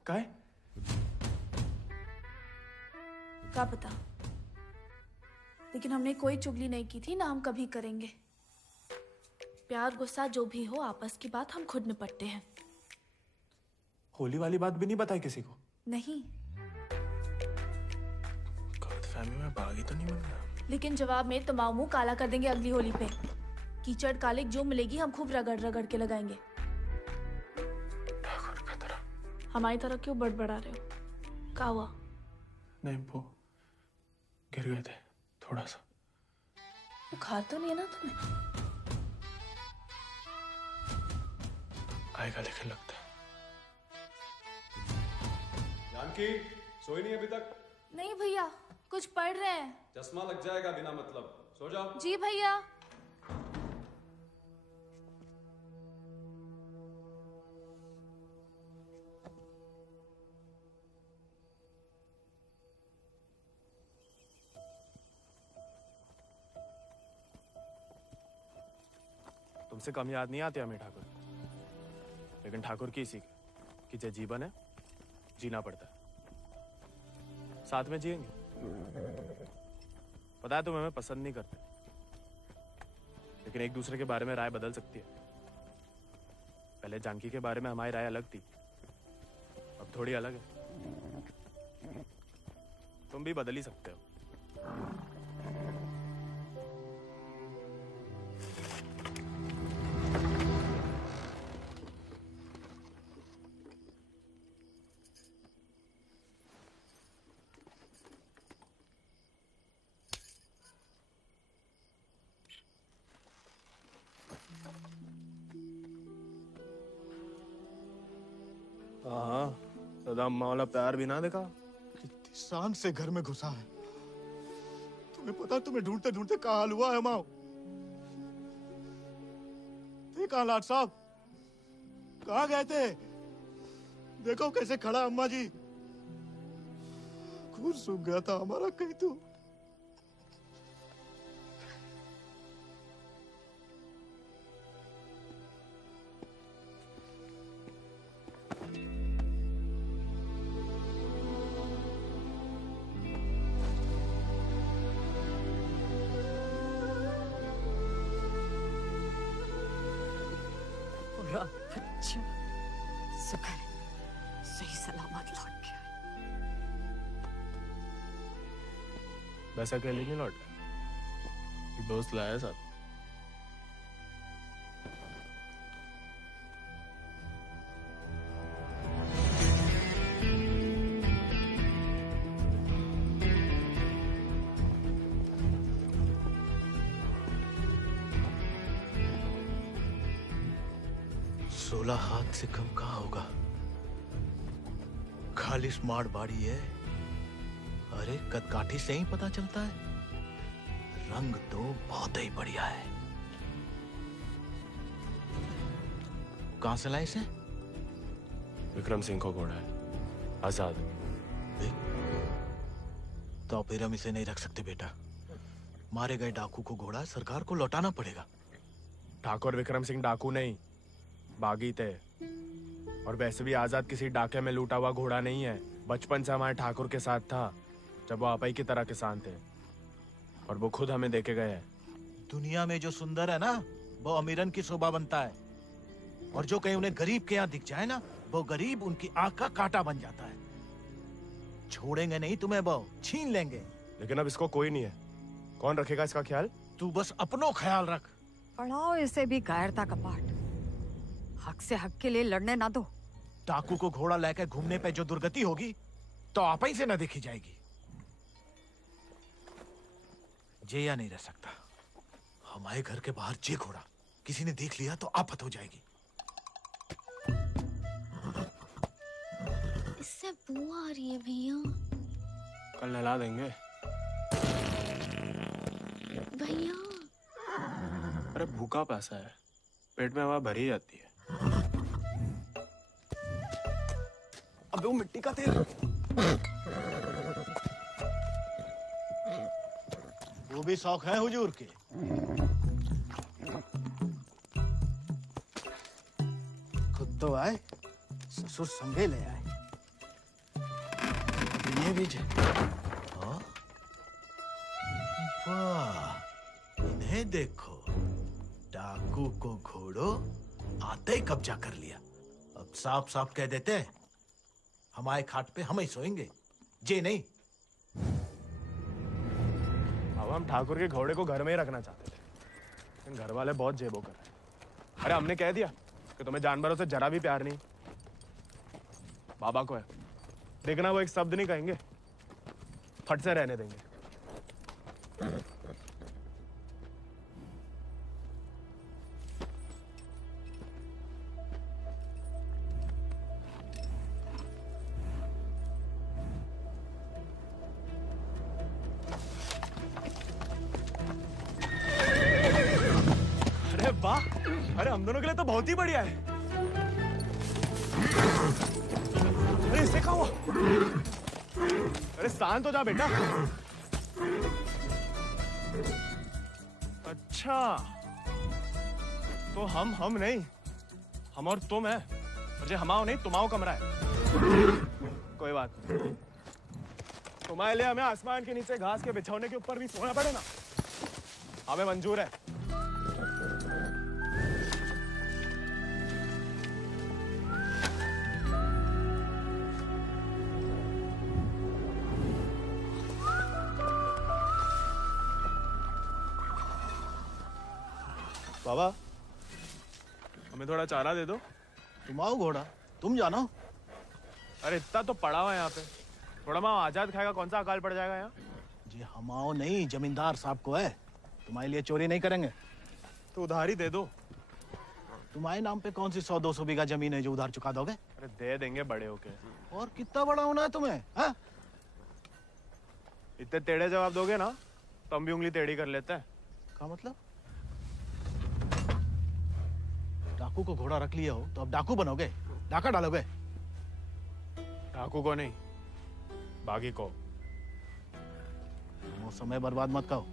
काहे? क्या पता, लेकिन हमने कोई चुगली नहीं की थी ना, हम कभी करेंगे। प्यार गुस्सा जो भी हो, आपस की बात हम खुद निपटते हैं। होली वाली बात भी नहीं बताई किसी को? नहीं। गलतफहमी में बागी तो नहीं बन गया? लेकिन जवाब में तुम्हारा मुंह काला कर देंगे अगली होली पे। कीचड़ कालिक जो मिलेगी हम खूब रगड़ रगड़ के लगाएंगे। हमारी तरह क्यों बड़बड़ा रहे हो? क्या हुआ? नहीं, वो गिर गए थे थोड़ा सा। बुखार तो नहीं है ना तुम्हें? आएगा लेकिन लगता है। जानकी, सोई नहीं अभी तक? नहीं भैया, कुछ पढ़ रहे हैं। चश्मा लग जाएगा बिना मतलब, सो जाओ। जी भैया। तुमसे कम याद नहीं आती हमें ठाकुर, लेकिन ठाकुर की इसी कि जो जीवन है जीना पड़ता है, साथ में जिएंगे। पता है तुम हमें पसंद नहीं करते, लेकिन एक दूसरे के बारे में राय बदल सकती है। पहले जानकी के बारे में हमारी राय अलग थी, अब थोड़ी अलग है। तुम भी बदल ही सकते हो। हाँ, सदाम वाला प्यार भी ना देखा। कितनी शान से घर में घुसा है। तुम्हें पता, तुम्हें ढूंढते ढूंढते कहाँ हाल हुआ है माओ। देखा लाट साहब, कहाँ गए थे? देखो कैसे खड़ा अम्मा जी। खून सूख गया था हमारा कहीं तो। बच्चा शुक्र है, सही सलामत लौट गया। वैसा अकेले नहीं लौट गया, दोस्त लाया साथ। हाथ से कम कहाँ होगा? खाली स्मार्ट बाड़ी है। अरे कदकाठी से ही पता चलता है, रंग तो बहुत ही बढ़िया है। कहां से लाए इसे? विक्रम सिंह को घोड़ा है, आजाद। तो फिर हम इसे नहीं रख सकते बेटा। मारे गए डाकू को घोड़ा सरकार को लौटाना पड़ेगा। ठाकुर विक्रम सिंह डाकू नहीं, बागी थे। और वैसे भी आजाद किसी डाके में लूटा हुआ घोड़ा नहीं है। बचपन से हमारे ठाकुर के साथ था, जब वो आपई की तरह किसान थे, और वो खुद हमें देके गए हैं। दुनिया में जो सुंदर है ना, वो अमीरन की शोभा बनता है, और जो कहीं उन्हें गरीब के यहाँ दिख जाए ना, वो गरीब उनकी आंख का कांटा बन जाता है। छोड़ेंगे नहीं तुम्हें, वो छीन लेंगे। लेकिन अब इसको कोई नहीं है, कौन रखेगा इसका ख्याल? तू बस अपनो ख्याल रख। पढ़ाओ इसे भी कायरता का पाठ। हक से हक के लिए लड़ने ना दो। डाकू को घोड़ा लेकर घूमने पे जो दुर्गति होगी तो आप ही से न देखी जाएगी। जेया नहीं रह सकता। हमारे घर के बाहर जे घोड़ा किसी ने देख लिया तो आफत हो जाएगी। इससे बू आ रही है भैया। कल नहला देंगे। भैया अरे भूखा पैसा है, पेट में हवा भरी जाती है। अबे वो मिट्टी का तेल। वो भी शौक है हुजूर के। खुद तो आए, ससुर संगे ले आए। ये भी वाह, इन्हें देखो, डाकू को घोड़ो आते ही कब्जा कर लिया। अब साफ साफ कह देते हैं हमारे खाट पे हम ही सोएंगे, जे नहीं। अब हम ठाकुर के घोड़े को घर में ही रखना चाहते थे, लेकिन घर वाले बहुत जेबो कर रहे हैं। अरे हमने कह दिया कि तुम्हें जानवरों से जरा भी प्यार नहीं। बाबा को है, देखना वो एक शब्द नहीं कहेंगे, फट से रहने देंगे। अरे वाह, अरे हम दोनों के लिए तो बहुत ही बढ़िया है। अरे इससे क्या हुआ? अरे शांत हो जा बेटा। अच्छा तो हम नहीं, हम और तुम है, और जो हमाओ नहीं तुम्हाओ कमरा है। कोई बात नहीं, तुम्हारे लिए हमें आसमान के नीचे घास के बिछौने के ऊपर भी सोना पड़े ना, हमें मंजूर है। बाबा हमें थोड़ा चारा दे दो। तुम आओ घोड़ा, तुम जानो। अरे इतना तो पड़ा हुआ है यहाँ पे, थोड़ा माँ आजाद खाएगा, कौन सा अकाल पड़ जाएगा यहाँ। जी हमाओ नहीं, जमींदार साहब को है, तुम्हारे लिए चोरी नहीं करेंगे। तो उधार ही दे दो। तुम्हारे नाम पे कौन सी 100-200 बीघा जमीन है जो उधार चुका दोगे? अरे दे देंगे बड़े होके। और कितना बड़ा होना है तुम्हें? हाँ? इतने टेढ़े जवाब दोगे ना तो हम भी उंगली टेढ़ी कर लेते हैं। क्या मतलब? डाकू को घोड़ा रख लिया हो तो अब डाकू बनोगे, डाका डालोगे? डाकू को नहीं, बागी को। वो समय बर्बाद मत करो,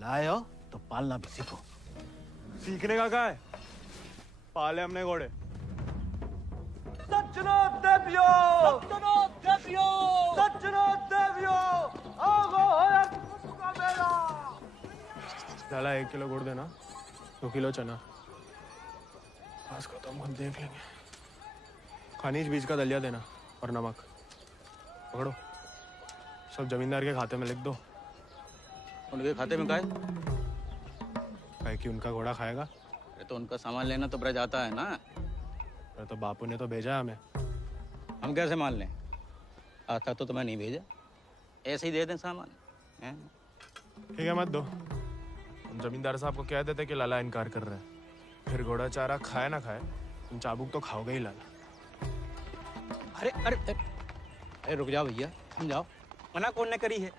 लाए हो तो पालना भी सीखो। सीखने का क्या है, पाले हमने घोड़े। सज्जनो देवियो, सज्जनो देवियो, सज्जनो देवियो, आगो है का बेड़ा। डाला 1 किलो गुड़ देना, 2 किलो चना। आज को तो हम देख लेंगे। खनिज बीज का दलिया देना और नमक। पकड़ो, सब जमींदार के खाते में लिख दो। उनके खाते में काहे? काहे कि उनका घोड़ा खाएगा। अरे तो उनका सामान लेना तो ब्रज आता है ना। अरे तो बापू ने तो भेजा हमें। हम कैसे मान लें? आता तो तुम्हें नहीं भेजा, ऐसे ही दे दें सामान। ठीक है मत दो, हम जमींदार साहब को कह देते कि लाला इनकार कर रहे हैं, फिर घोड़ा चारा खाए ना खाए तुम चाबुक तो खाओगे ही लाला। अरे अरे अरे रुक जाओ भैया, समझाओ। मना कौन ने करी है?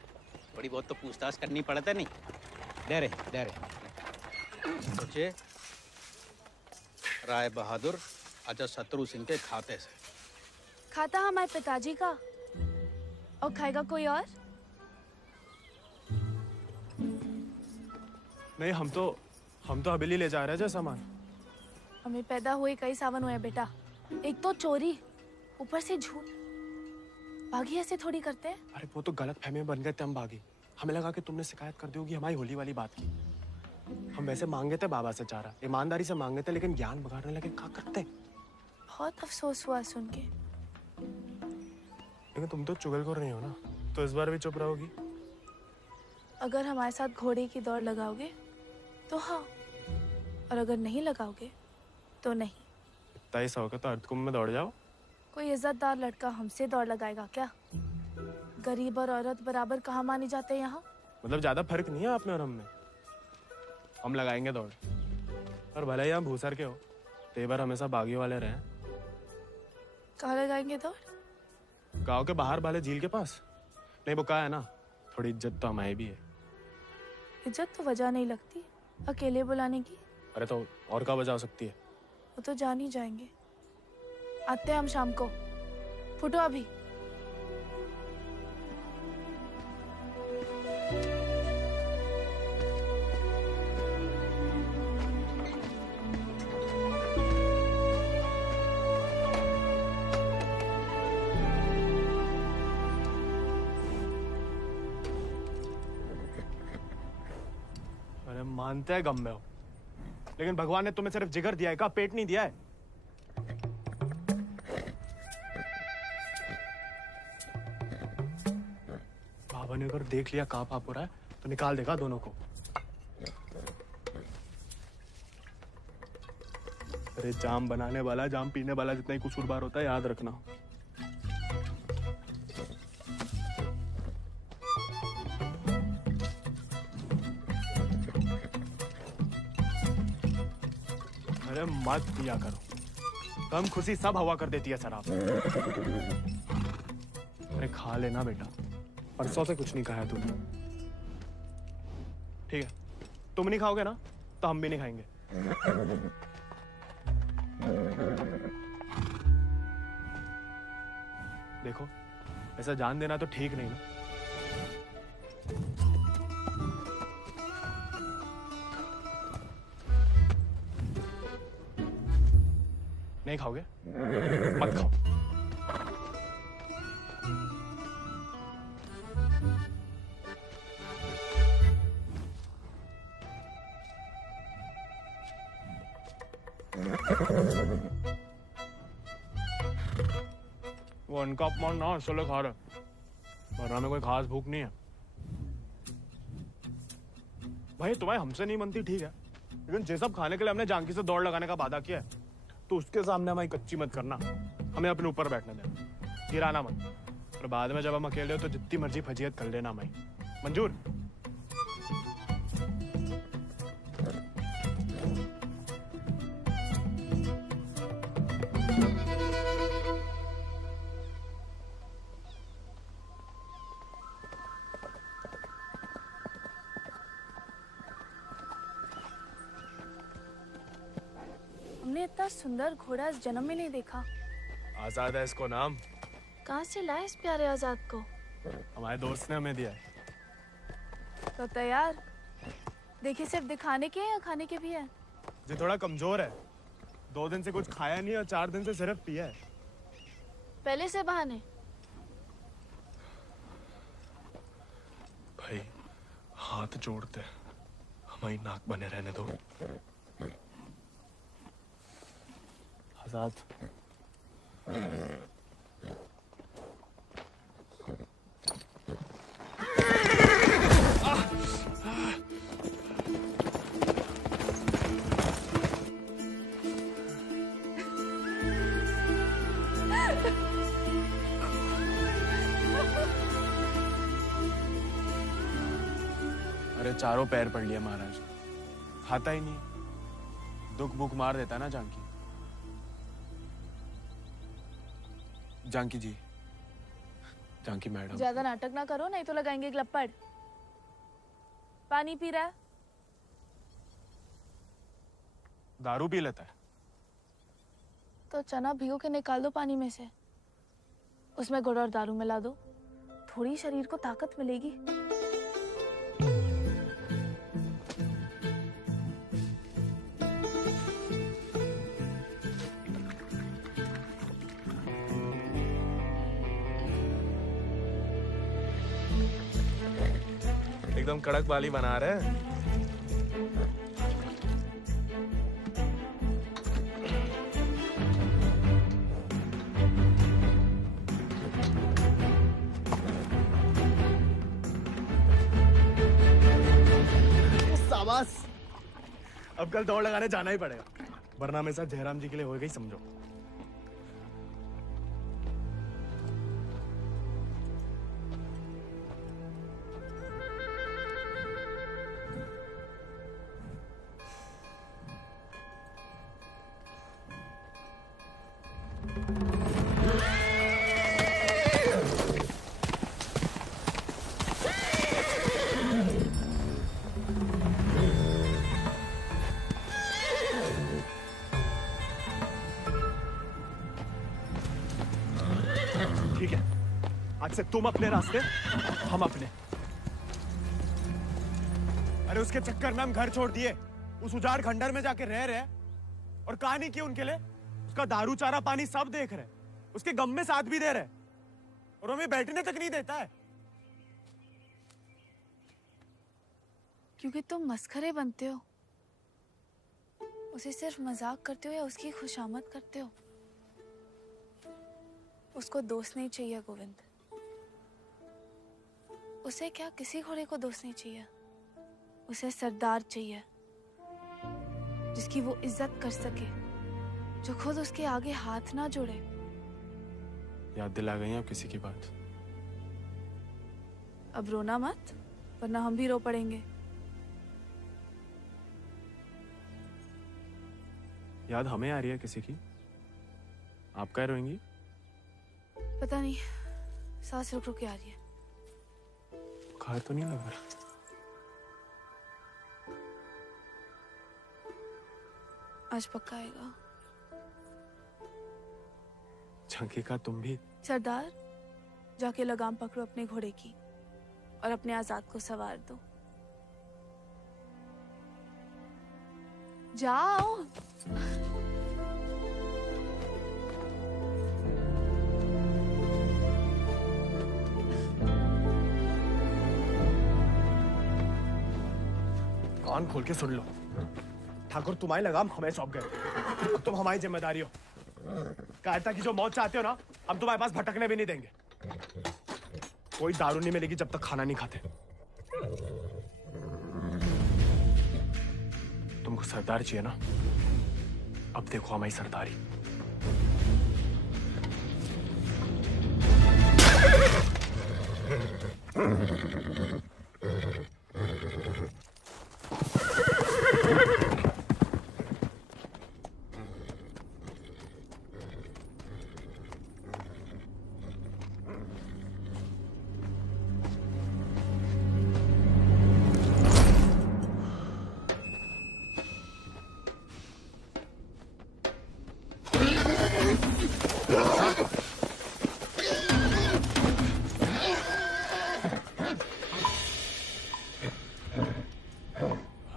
थोड़ी बहुत तो पूछताछ करनी पड़ता नहीं। डरे डरे सोचे राय बहादुर अजय शत्रु सिंह के खाते से। खाता हमारे पिताजी का, और खाएगा कोई और? नहीं, हम तो हवेली ले जा रहे हैं सामान। हमें पैदा हुए कई सावन हुए बेटा, एक तो चोरी, ऊपर से झूठ। बागी ऐसे थोड़ी करते हैं। अरे वो तो गलत फहमी में बन गए थे हम बागी। हमें लगा कि तुमने शिकायत कर दी होगी हमारी होली वाली बात की। हम वैसे मांगे थे बाबा से चारा, ईमानदारी से मांगे थे, लेकिन ज्ञान बगाड़ने लगे। क्या करते? बहुत अफसोस हुआ सुन के। लेकिन तुम तो चुगलखोर नहीं हो ना, तो इस बार भी चुप रहोगी? अगर हमारे साथ घोड़े की दौड़ लगाओगे तो हाँ, और अगर नहीं लगाओगे तो नहीं। इतना ही शौक है तो अर्धकुंभ में दौड़ जाओ। कोई इज्जतदार लड़का हमसे दौड़ लगाएगा क्या? गरीब और औरत बराबर कहाँ माने जाते हैं यहाँ? मतलब ज्यादा फर्क नहीं है आप में और हम में। हम लगाएंगे दौड़, और भले ही हम भूसर के हो, तेवर हमेशा बागी वाले रहे। कहाँ लगाएंगे दौड़? गांव के बाहर वाले झील के पास। नहीं वो कहा है ना, थोड़ी इज्जत तो हमारी भी है। इज्जत तो वजह नहीं लगती अकेले बुलाने की। अरे तो और क्या वजह हो सकती है? वो तो जान ही जाएंगे। आते हैं हम शाम को। फुटो अभी। अरे मानते हैं गम में हो, लेकिन भगवान ने तुम्हें सिर्फ जिगर दिया है, का पेट नहीं दिया है। बाबा ने अगर देख लिया कहाँ पाप हो रहा है तो निकाल देगा दोनों को। अरे जाम बनाने वाला जाम पीने वाला जितना ही कसूरवार होता है, याद रखना। अरे मत पिया करो, कम खुशी सब हवा कर देती है शराब। अरे खा लेना बेटा, परसों से कुछ नहीं खाया तूने। ठीक है, तुम नहीं खाओगे ना तो हम भी नहीं खाएंगे। देखो ऐसा जान देना तो ठीक नहीं ना। नहीं खाओगे? मत खाओ। वो उनका अपमान ना इसलिए खा रहे, वरना में कोई खास भूख नहीं है। भाई तुम्हें हमसे नहीं बनती ठीक है, लेकिन ये सब खाने के लिए हमने जानकी से दौड़ लगाने का वादा किया है, तो उसके सामने हमारी कच्ची मत करना। हमें अपने ऊपर बैठने देना, गिराना मत। और बाद में जब हम अकेले हो तो जितनी मर्जी फजीयत कर लेना हमारी। मंजूर? हमने इतना सुंदर घोड़ा इस जन्म में नहीं देखा। आजाद है इसको नाम। कहाँ से लाए इस प्यारे आजाद को? हमारे दोस्त ने हमें दिया है। तो तैयार। देखिए सिर्फ दिखाने के हैं या खाने के भी हैं? जो थोड़ा कमजोर है, 2 दिन से कुछ खाया नहीं और 4 दिन से सिर्फ पिया है। पहले से बहाने। भाई हाथ जोड़ते हमारी नाक बने रहने दो। आजाद अरे चारों पैर पड़ लिया महाराज, खाता ही नहीं। दुख भूख मार देता ना जानकी। जानकी जी, जानकी मैडम। ज्यादा नाटक ना करो नहीं तो लगाएंगे ग्लप्पड़। पानी पी रहा है? दारू पी लेता है। तो चना भिगो के निकाल दो पानी में से, उसमें गुड़ और दारू मिला दो, थोड़ी शरीर को ताकत मिलेगी। एकदम कड़क वाली बना रहे हैं। अब कल दौड़ लगाने जाना ही पड़ेगा, वरना मेरे साथ जयराम जी के लिए हो गई समझो। ठीक है, आज से तुम अपने रास्ते, हम अपने। अरे उसके चक्कर में हम घर छोड़ दिए, उस उजाड़ खंडर में जाके रह रहे और कहानी की उनके लिए उसका दारू चारा पानी सब देख रहे, उसके गम में साथ भी दे रहे और हमें बैठने तक नहीं देता है। क्योंकि तुम मस्खरे बनते हो, उसे सिर्फ मजाक करते हो या उसकी खुशामद करते हो। उसको दोस्त नहीं चाहिए गोविंद, उसे क्या किसी घोड़े को दोस्त नहीं चाहिए, उसे सरदार चाहिए जिसकी वो इज्जत कर सके, जो खुद उसके आगे हाथ ना जोड़े। याद दिला गई आप किसी की बात। अब रोना मत, वरना हम भी रो पड़ेंगे। याद हमें आ रही है किसी की, आप क्या रोएंगी? पता नहीं, सांस रुक रुक के आ रही है। बुखार तो नहीं लग रहा? आज पक्का आएगा। झंकी का तुम भी। सरदार, जाके लगाम पकड़ो अपने घोड़े की और अपने आजाद को सवार दो। जाओ। कान खोल के सुन लो, ठाकुर तुम्हारी लगाम हमें सौंप गए, अब तुम हमारी जिम्मेदारी हो। कायरता की जो मौत चाहते हो ना, हम तुम्हारे पास भटकने भी नहीं देंगे। कोई दारू नहीं मिलेगी जब तक खाना नहीं खाते। तुमको सरदार चाहिए ना, अब देखो हमारी सरदारी।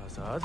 आजाद,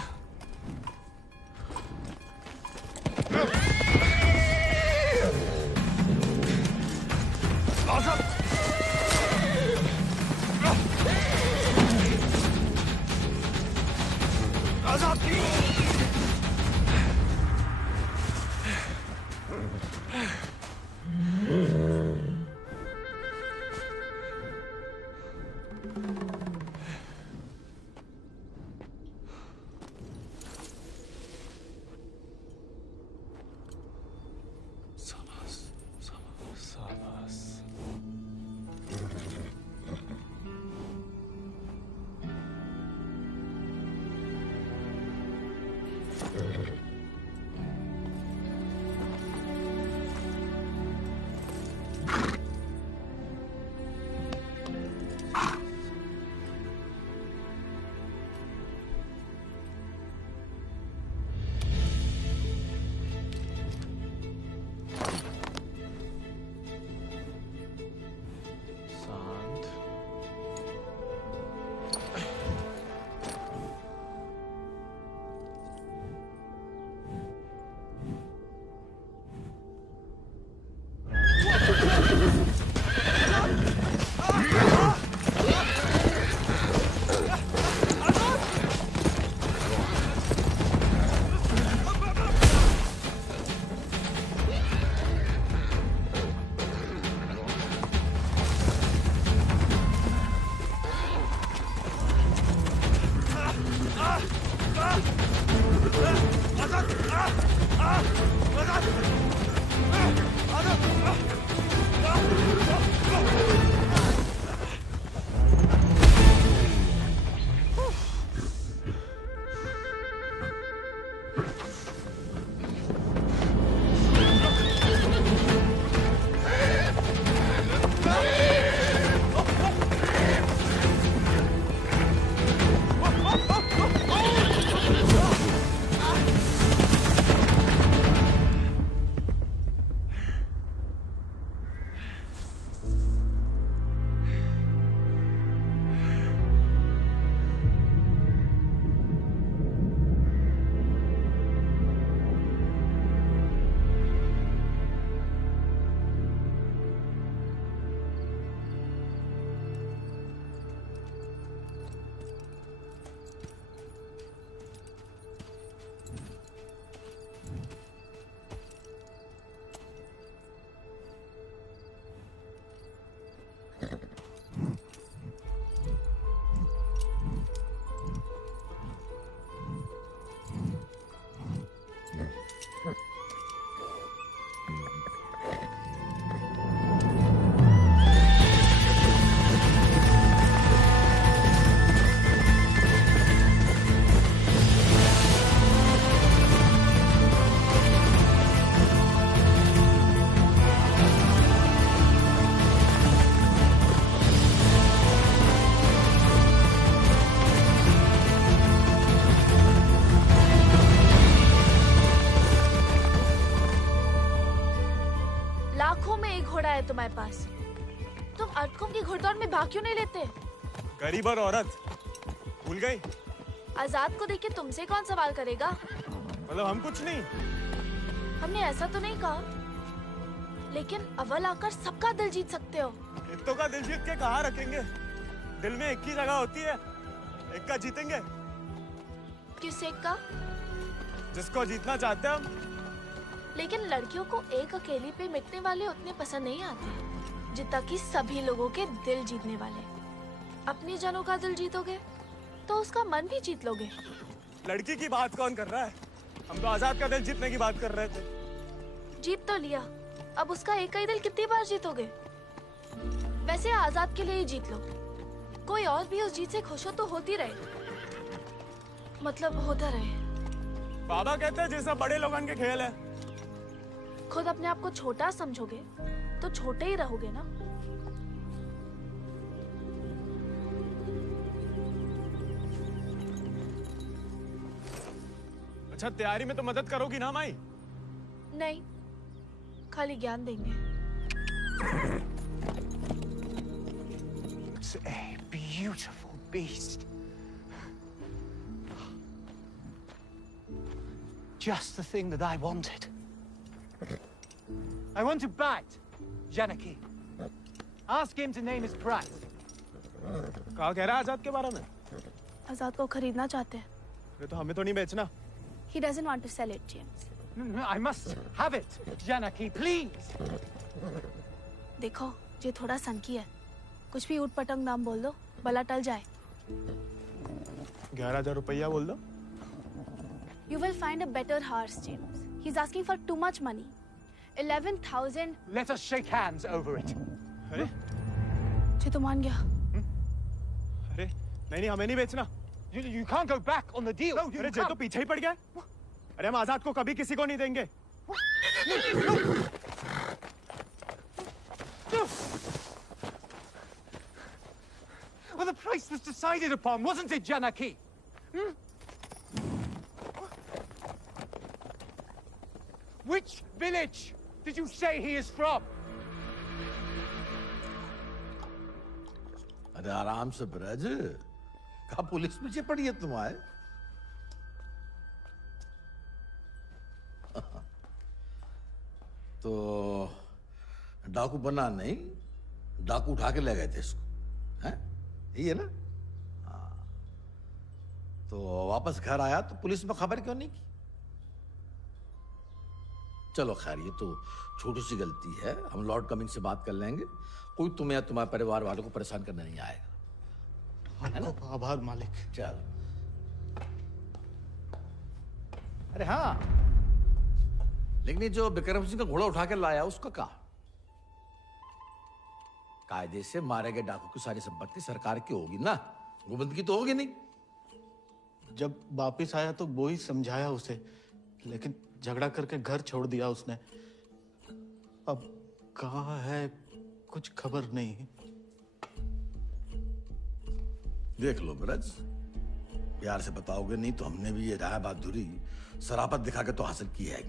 एक घोड़ा है तुम्हारे पास? तुम अटकों की घुड़दौड़ में भाग क्यों नहीं लेते? गरीब और औरत भूल गई? आजाद को देख के तुमसे कौन सवाल करेगा? मतलब हम कुछ नहीं? हमने ऐसा तो नहीं कहा, लेकिन अव्वल आकर सबका दिल जीत सकते हो। इत्तों का दिल जीत के कहाँ रखेंगे? दिल में एक ही जगह होती है, एक का जीतेंगे। किस एक का? जिसको जीतना चाहते हैं हम। लेकिन लड़कियों को एक अकेली पे मिटने वाले उतने पसंद नहीं आते जितना कि सभी लोगों के दिल जीतने वाले। अपनी जनों का दिल जीतोगे तो उसका मन भी जीत लोगे। लड़की की बात कौन कर रहा है? हम तो आजाद का दिल जीतने की बात कर रहे थे। जीत तो लिया, अब उसका एक ही दिल कितनी बार जीतोगे? वैसे आजाद के लिए ही जीत लो। कोई और भी उस जीत से खुश हो तो होती रहे, मतलब होता रहे। बाबा कहते हैं जैसा बड़े लोगन के खेल है। खुद अपने आप को छोटा समझोगे तो छोटे ही रहोगे ना। अच्छा, तैयारी में तो मदद करोगी ना माई? नहीं, खाली ज्ञान देंगे। It's a beautiful beast. Just the thing that I wanted. I want to bite Janaki. Ask him to name his price. कहा कह रहा है आजाद के बारे में? आजाद को खरीदना चाहते हैं। ये तो हमें तो नहीं बेचना। He doesn't want to sell it, James. No, I must have it, Janaki, please. देखो, ये थोड़ा सनकी है। कुछ भी ऊट पटंग नाम बोल दो, भला टल जाए। 11,000 रुपया बोल दो। You will find a better horse, James. He's asking for too much money. 11,000. Let us shake hands over it. अरे? ये तो मान गया। अरे, नहीं हमें नहीं बेचना। You can't go back on the deal. No, अरे जे तो पीछे ही पड़ गया। अरे हम आजाद को कभी किसी को नहीं देंगे। Well, the price was decided upon, wasn't it, Janaki? Which village did you say he is from? अरे आराम से ब्रज, कहा पुलिस पीछे पड़ी है तुम्हारे? तो डाकू बना नहीं, डाकू उठा के ले गए थे इसको, हैं? यही है ना? हाँ। तो वापस घर आया तो पुलिस में खबर क्यों नहीं की? चलो खैर, ये तो छोटी सी गलती है, हम लॉर्ड कमिंग से बात कर लेंगे। कोई तुम्हें या तुम्हारे परिवार वालों को परेशान करने नहीं आएगा, है ना? आभार मालिक। चल। अरे हाँ, लेकिन ये जो विक्रम सिंह का घोड़ा उठा के लाया उसका कहा? कायदे से मारे गए डाकू की सारी संपत्ति सरकार की होगी ना, गोविंद की तो होगी नहीं। जब वापिस आया तो वो ही समझाया उसे, लेकिन झगड़ा करके घर छोड़ दिया उसने। अब कहाँ है कुछ खबर नहीं। देख लो ब्रज, प्यार से बताओगे नहीं तो हमने भी ये राय बहादुरी शराफत दिखा के तो हासिल की है।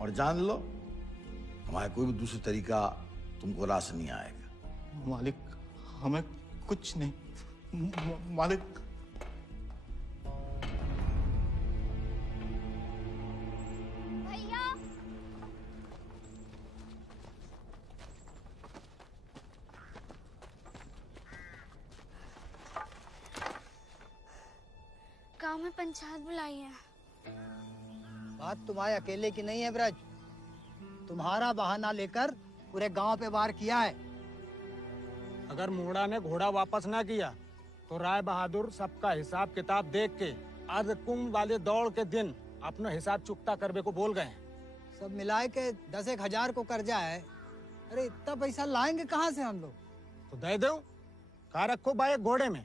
और जान लो, हमारा कोई भी दूसरी तरीका तुमको रास नहीं आएगा। मालिक, हमें कुछ नहीं। मालिक, भैया, गांव में पंचायत बुलाई है। बात तुम्हारे अकेले की नहीं है ब्रज, तुम्हारा बहाना लेकर पूरे गांव पे वार किया है। अगर मूड़ा ने घोड़ा वापस ना किया तो राय बहादुर सबका हिसाब किताब देख के अर्ध कुंभ वाले दौड़ के दिन अपना हिसाब चुकता करने को बोल गए। सब मिलाए के 10,000 को कर्जा है। अरे इतना पैसा लाएंगे कहाँ से हम लोग? तो दे दो, कहा रखो भाई घोड़े में।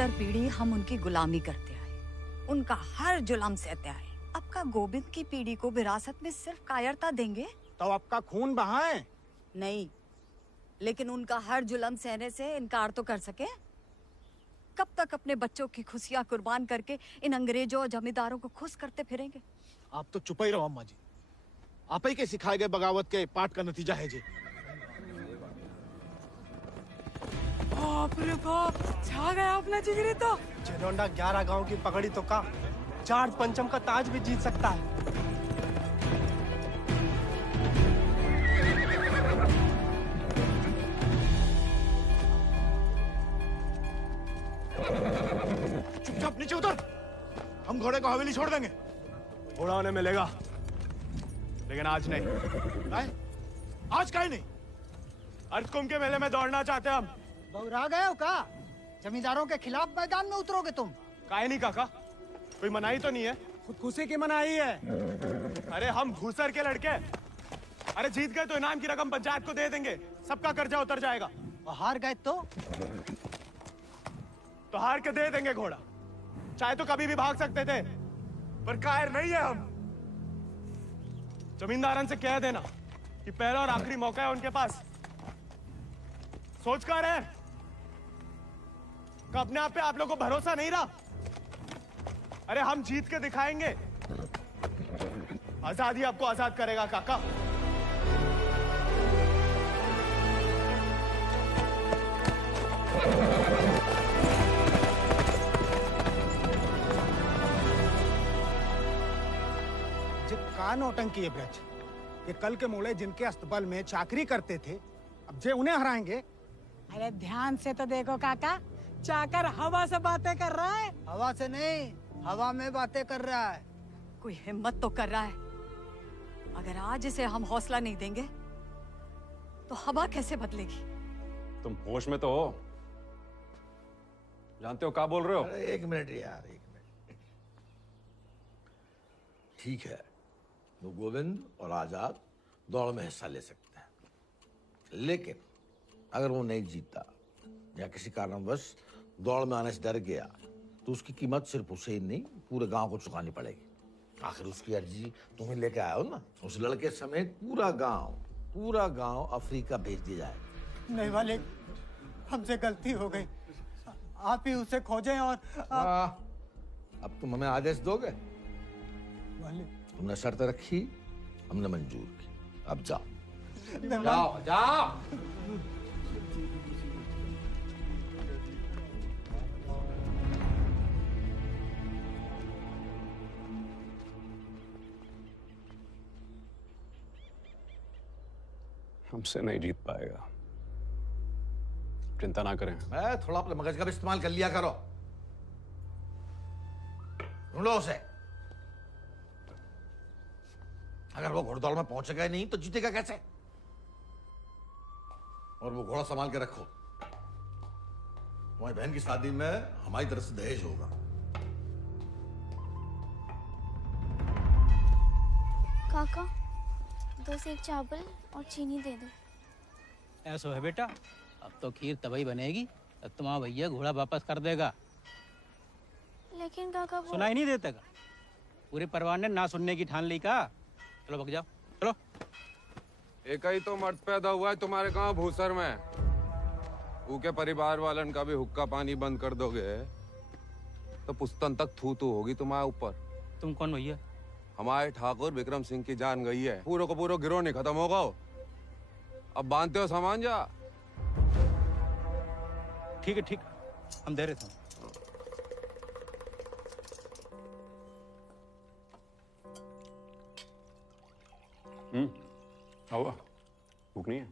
दर पीढ़ी हम उनकी गुलामी करते आए, उनका हर जुल्म सहते आए। अब का गोविंद की पीढ़ी को विरासत में सिर्फ कायरता देंगे तो आपका खून बहाए? नहीं, लेकिन उनका हर जुल्म सहने से इनकार तो कर सके। कब तक अपने बच्चों की खुशियां कुर्बान करके इन अंग्रेजों और जमींदारों को खुश करते फिरेंगे? आप तो चुप ही रहो अम्मा जी। आप ही के सिखाए गए बगावत के पाठ का नतीजा है जी। बाप रे बाप, छा गया अपना जिगरी तो। जेलोंडा 11 गांव की पकड़ी तो का चार पंचम का ताज भी जीत सकता है। चुपचाप नीचे उतर, हम घोड़े को हवेली छोड़ देंगे। घोड़ा उन्हें मिलेगा, लेकिन आज नहीं। आज काहे नहीं? अर्थ कुंभ के मेले में दौड़ना चाहते हैं हम। बौरा गए हो का? जमींदारों के खिलाफ मैदान में उतरोगे तुम? काहे नहीं काका, कोई मनाही तो नहीं है? खुदकुशी की मनाही है। अरे हम घूसर के लड़के, अरे जीत गए तो इनाम की रकम पंचायत को दे देंगे, सबका कर्जा उतर जाएगा। और हार गए तो हार के दे देंगे घोड़ा। चाहे तो कभी भी भाग सकते थे, पर कायर नहीं है हम। जमींदारन से कह देना कि पहला और आखिरी मौका है उनके पास। सोच कर है कि अपने आप पे आप लोगों को भरोसा नहीं रहा। अरे हम जीत के दिखाएंगे, आजादी आपको आजाद करेगा काका। का नौटंकी है ब्रज, ये कल के मोड़े जिनके अस्तबल में चाकरी करते थे, अब जे उन्हें हराएंगे। अरे ध्यान से तो देखो काका, चाकर हवा से बातें कर रहा है। हवा से नहीं, हवा में बातें कर रहा है। कोई हिम्मत तो कर रहा है। अगर आज इसे हम हौसला नहीं देंगे तो हवा कैसे बदलेगी? तुम होश में तो हो? जानते हो क्या बोल रहे हो? अरे एक मिनट यार, एक मिनट। ठीक है, वो गोविंद और आजाद दौड़ में हिस्सा ले सकते हैं, लेकिन अगर वो नहीं जीता या किसी कारणवश दौड़ में आने से डर गया तो उसकी कीमत सिर्फ उसे ही नहीं, पूरे गांव को चुकानी पड़ेगी। आखिर उसकी अर्जी तुम्हें लेके आए हो ना। उस लड़के समेत पूरा गांव अफ्रीका भेज दिया जाएगा। नहीं वाले, हमसे गलती हो गई, आप ही उसे खोजें। और अब तुम हमें आदेश दोगे? वाले, तुमने शर्त रखी, हमने मंजूर की, अब जाओ। जाओ जाओ। हमसे नहीं जीत पाएगा, चिंता ना करें। थोड़ा अपने मगज का भी इस्तेमाल कर लिया करो। ढूंढो उसे। अगर वो घोड़दौड़ में पहुंचेगा नहीं तो जीतेगा कैसे? और वो घोड़ा संभाल के रखो, तुम्हारी बहन की शादी में हमारी तरफ से दहेज होगा। काका, 2 सेक चावल और चीनी दे दो। ऐसा है बेटा, अब तो खीर तभी बनेगी तब तुम्हारा भैया घोड़ा वापस कर देगा। लेकिन काका वो... सुनाई नहीं देता का? पूरे परिवार ने ना सुनने की ठान ली का। चलो भग जाओ, चलो। एक ही तो मर्द पैदा हुआ है तुम्हारे गांव भूसर में। ऊके परिवार वालन का भी हुक्का पानी बंद कर दोगे तो पुस्तन तक थू थू होगी तुम्हारे ऊपर। तुम कौन भैया? हमारे ठाकुर विक्रम सिंह की जान गई है, पूरा को पूरा गिरोह नहीं खत्म होगा। अब बांधते हो सामान जा। ठीक है, ठीक, हम दे रहे थे। खाओ, भूख नहीं है?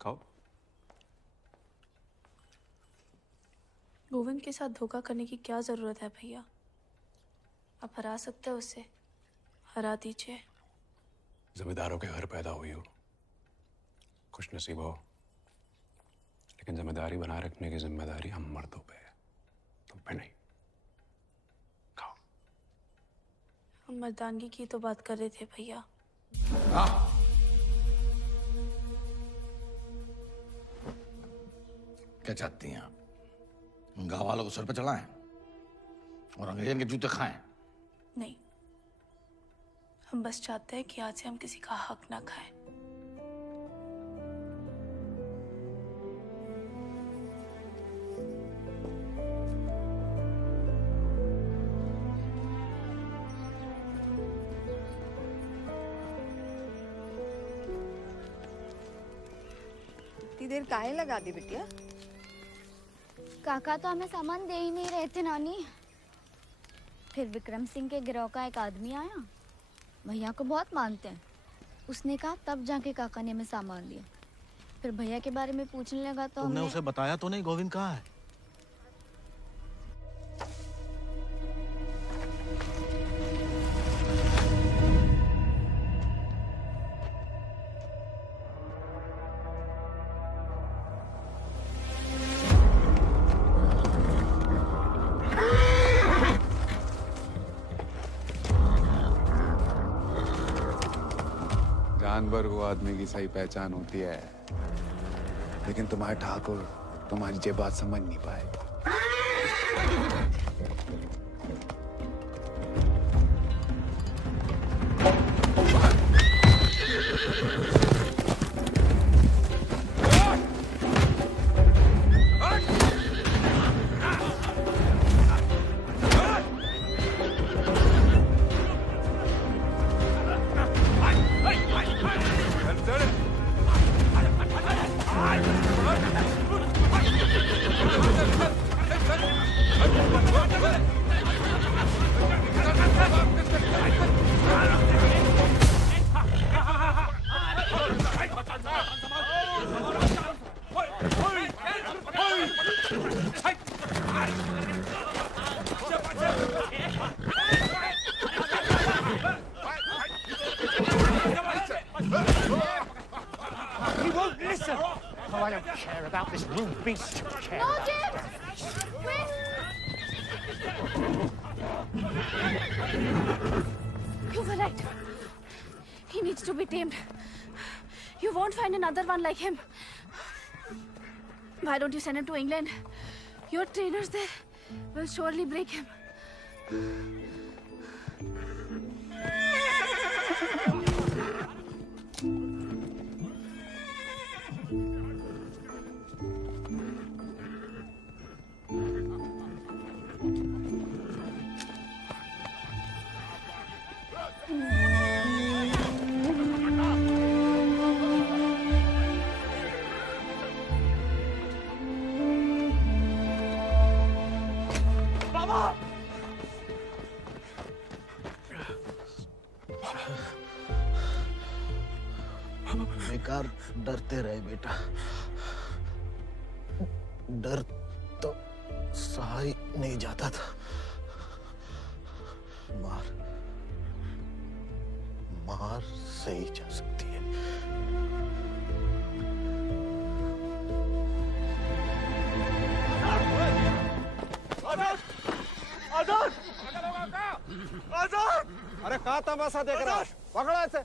खाओ। गोविंद के साथ धोखा करने की क्या जरूरत है भैया? आप हरा सकते हो उसे, हरा दीजिए। जमींदारों के घर पैदा हुई हो, खुश नसीब हो, लेकिन जिम्मेदारी बनाए रखने की जिम्मेदारी हम मर्दों पे है, तुम पे नहीं। खाओ। हम मर्दानगी की तो बात कर रहे थे भैया। क्या चाहती हैं आप? गाँव वालों को सर पे चढ़ाएं और अंग्रेजन के जूते खाएं। नहीं, हम बस चाहते हैं कि आज से हम किसी का हक ना खाएं। इतनी देर काहे लगा दी बिटिया? काका तो हमें सामान दे ही नहीं रहे थे नानी। फिर विक्रम सिंह के गिरोह का एक आदमी आया, भैया को बहुत मानते हैं। उसने कहा तब जाके काका ने हमें सामान दिया। फिर भैया के बारे में पूछने लगा तो तुमने हमने उसे बताया तो नहीं गोविंद कहाँ है? जानवर को आदमी की सही पहचान होती है, लेकिन तुम्हारे ठाकुर तुम्हारी ये बात समझ नहीं पाए। He won't listen. Oh, I don't care about this little beast. You care No, about. James! Wait! You were right. He needs to be tamed. You won't find another one like him. Why don't you send him to England? Your trainers there will surely break him. बेकार डरते रहे बेटा। डर तो सहा ही नहीं जाता था। मार सही जा सकती है। आजाद! आजाद! अरे कहाँ तमाशा देख रहा है? पकड़ो ऐसे।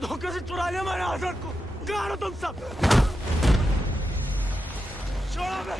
धोखे से चुरा लिया मैंने आजाद को। कहाँ हो तुम सब? छोड़ो बे।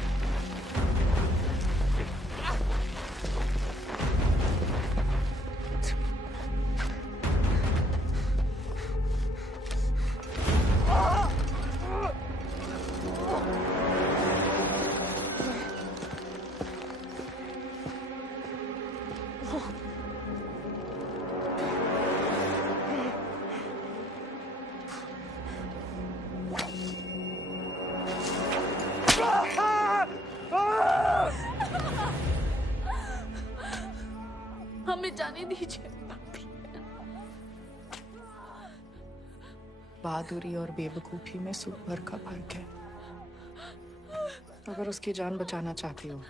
हमें जाने दीजिए। बहादुरी और बेवकूफी में सूट भर का फर्क है। अगर उसकी जान बचाना चाहती हो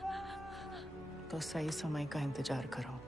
तो सही समय का इंतजार करो।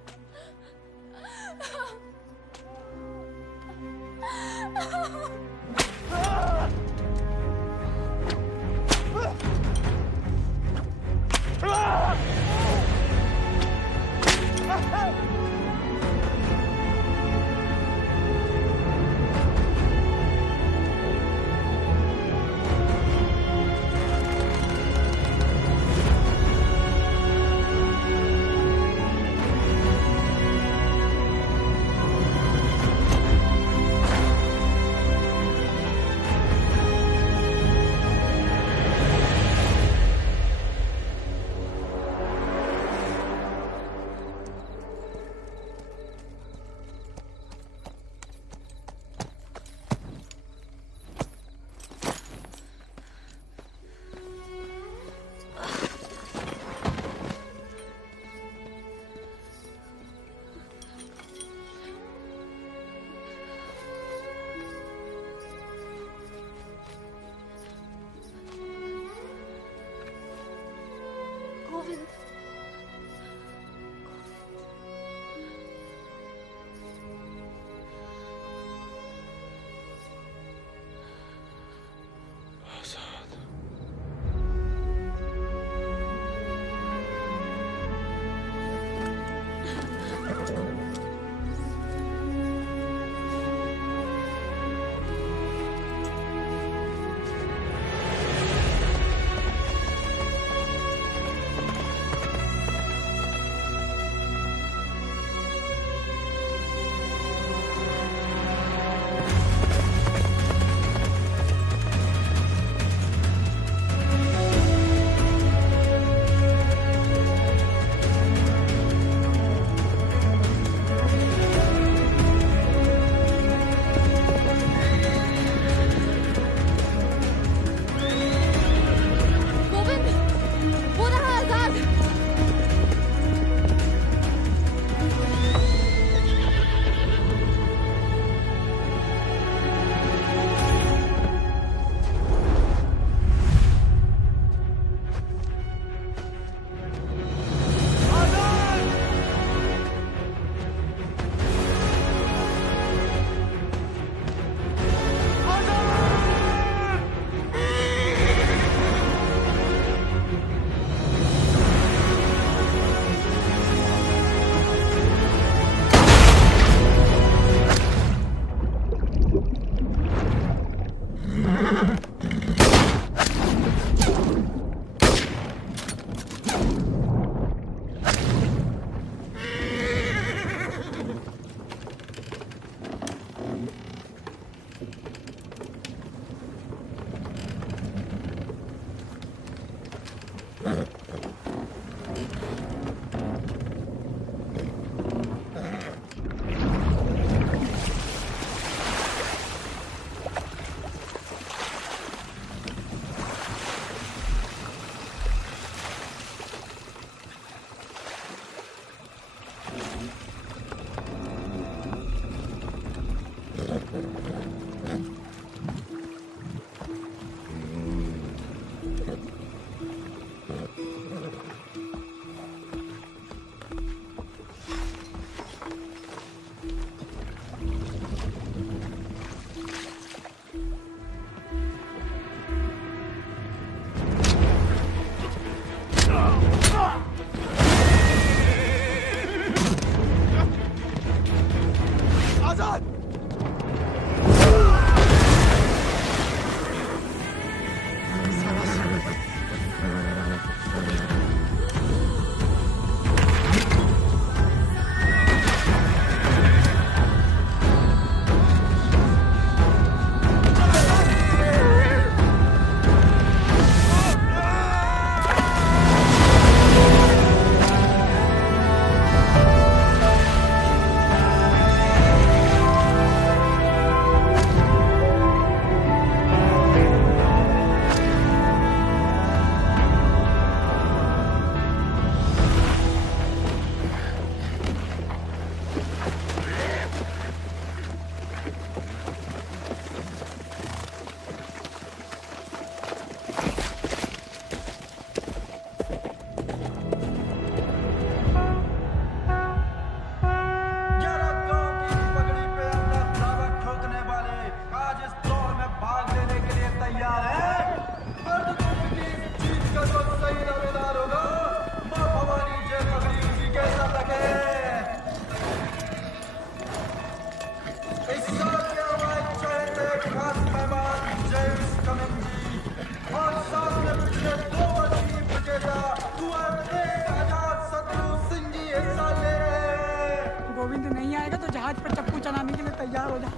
गोविंद नहीं आएगा तो जहाज पर चप्पू चलाने के लिए तैयार हो जा।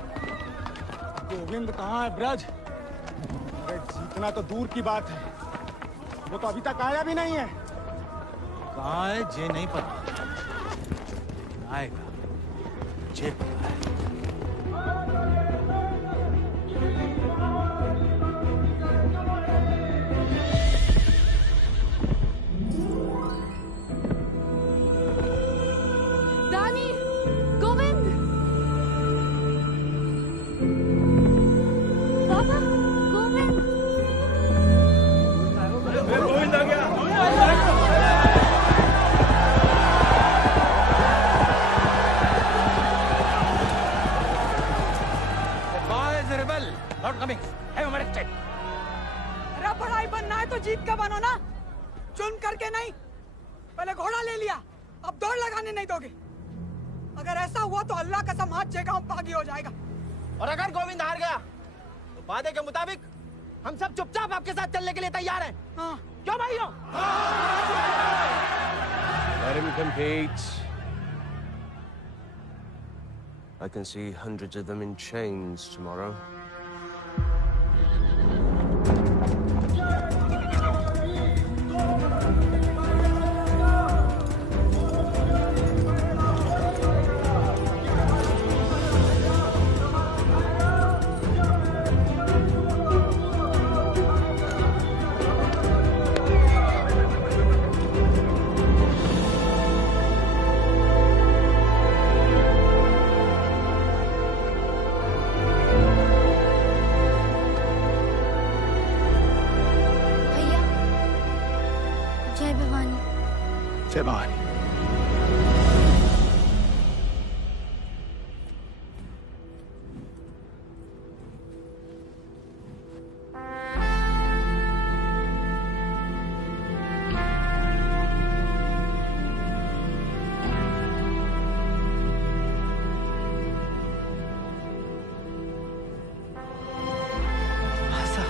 गोविंद कहाँ है ब्रज? अरे जीतना तो दूर की बात है, वो तो अभी तक आया भी नहीं है। कहाँ है जे नहीं पता, आएगा जे पता है। रानी, गोविंद, बाबा, गोविंद। गोविंद आ गया। rebel, not coming. Have him arrested. अरे बड़ाई बनना है तो जीत का बनो ना, चुन करके नहीं। पहले घोड़ा ले लिया, अब दौड़ लगाने नहीं दोगे। अगर ऐसा हुआ तो अल्लाह कसम हाथ गांव बागी हो जाएगा। और अगर गोविंद हार गया तो वादे के मुताबिक हम सब चुपचाप आपके साथ चलने के लिए तैयार हैं। हाँ। क्यों भाइयों? Let him compete. I can see hundreds of them in chains tomorrow. जय भवानी। आजा।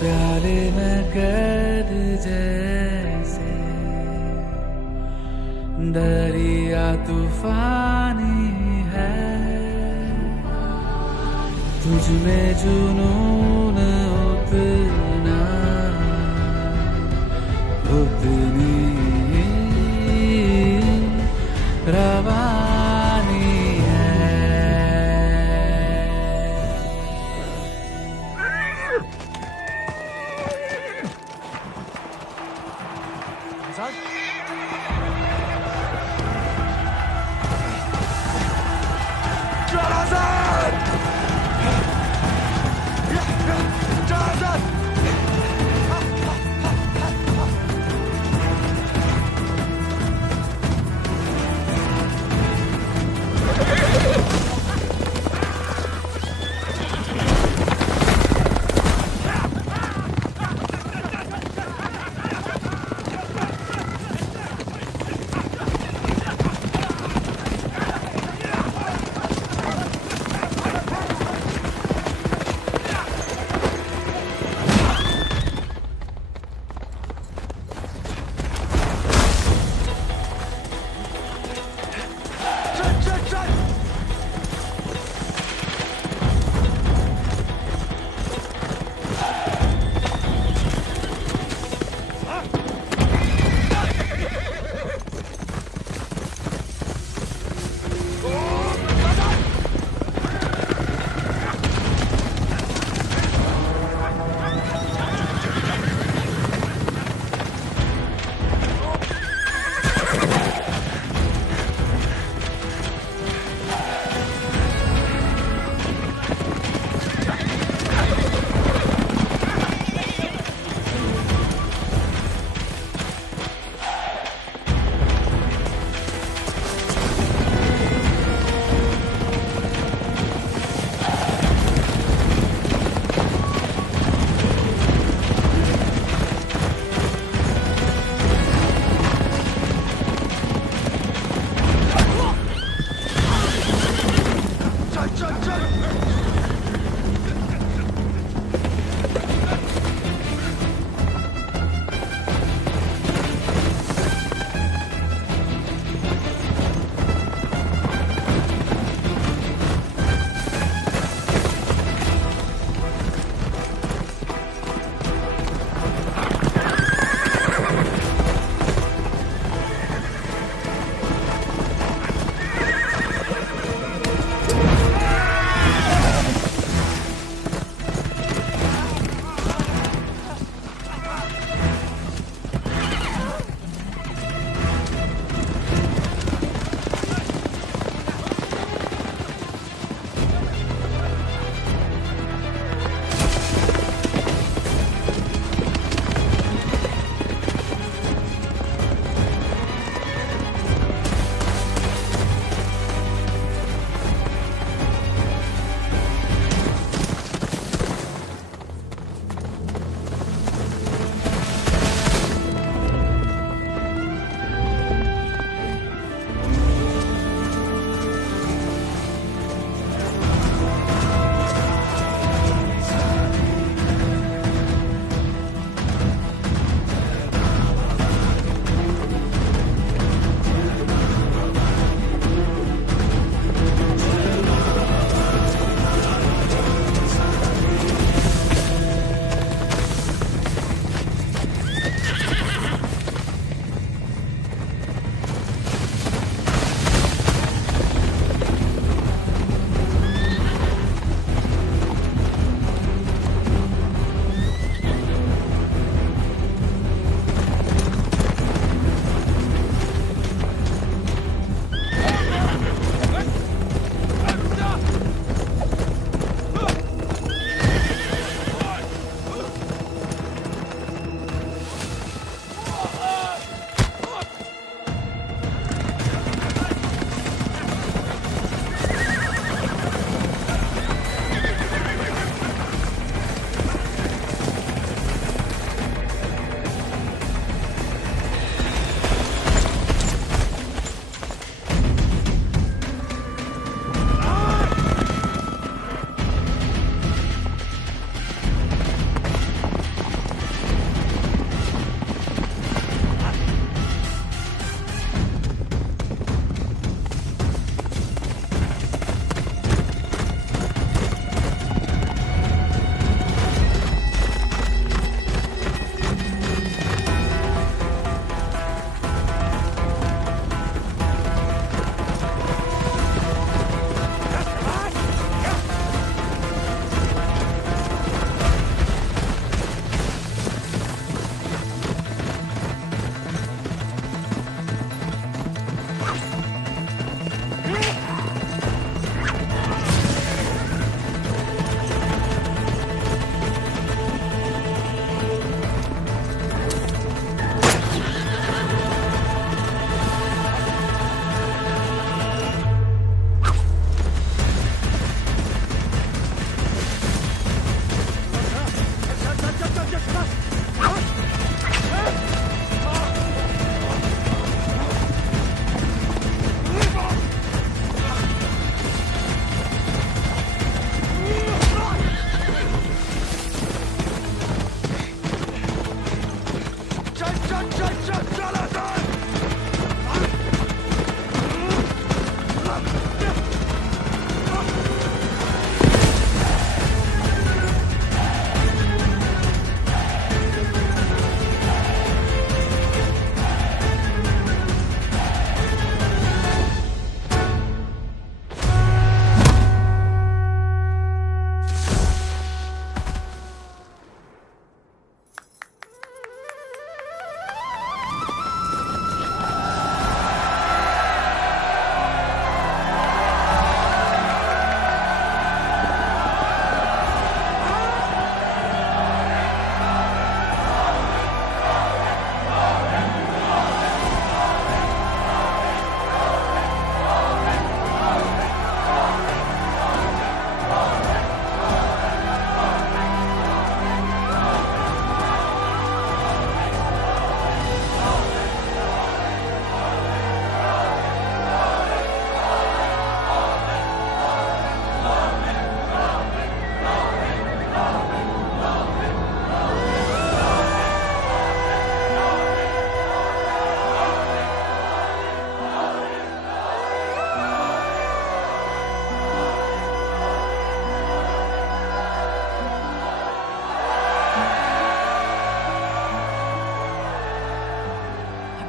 प्याले में कैद जैसे दरिया तूफानी है, तुझ में जुनून उतना उतनी रवानी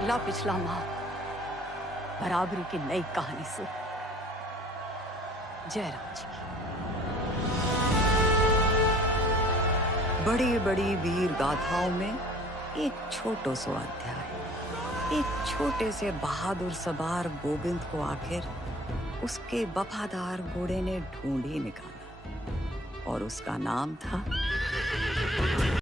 अगला पिछला माह बराबरी की नई कहानी शुरू। जयराम जी की बड़ी बड़ी वीर गाथाओं में एक छोटो सो अध्याय, एक छोटे से बहादुर सवार गोविंद को आखिर उसके वफादार घोड़े ने ढूंढ ही निकाला और उसका नाम था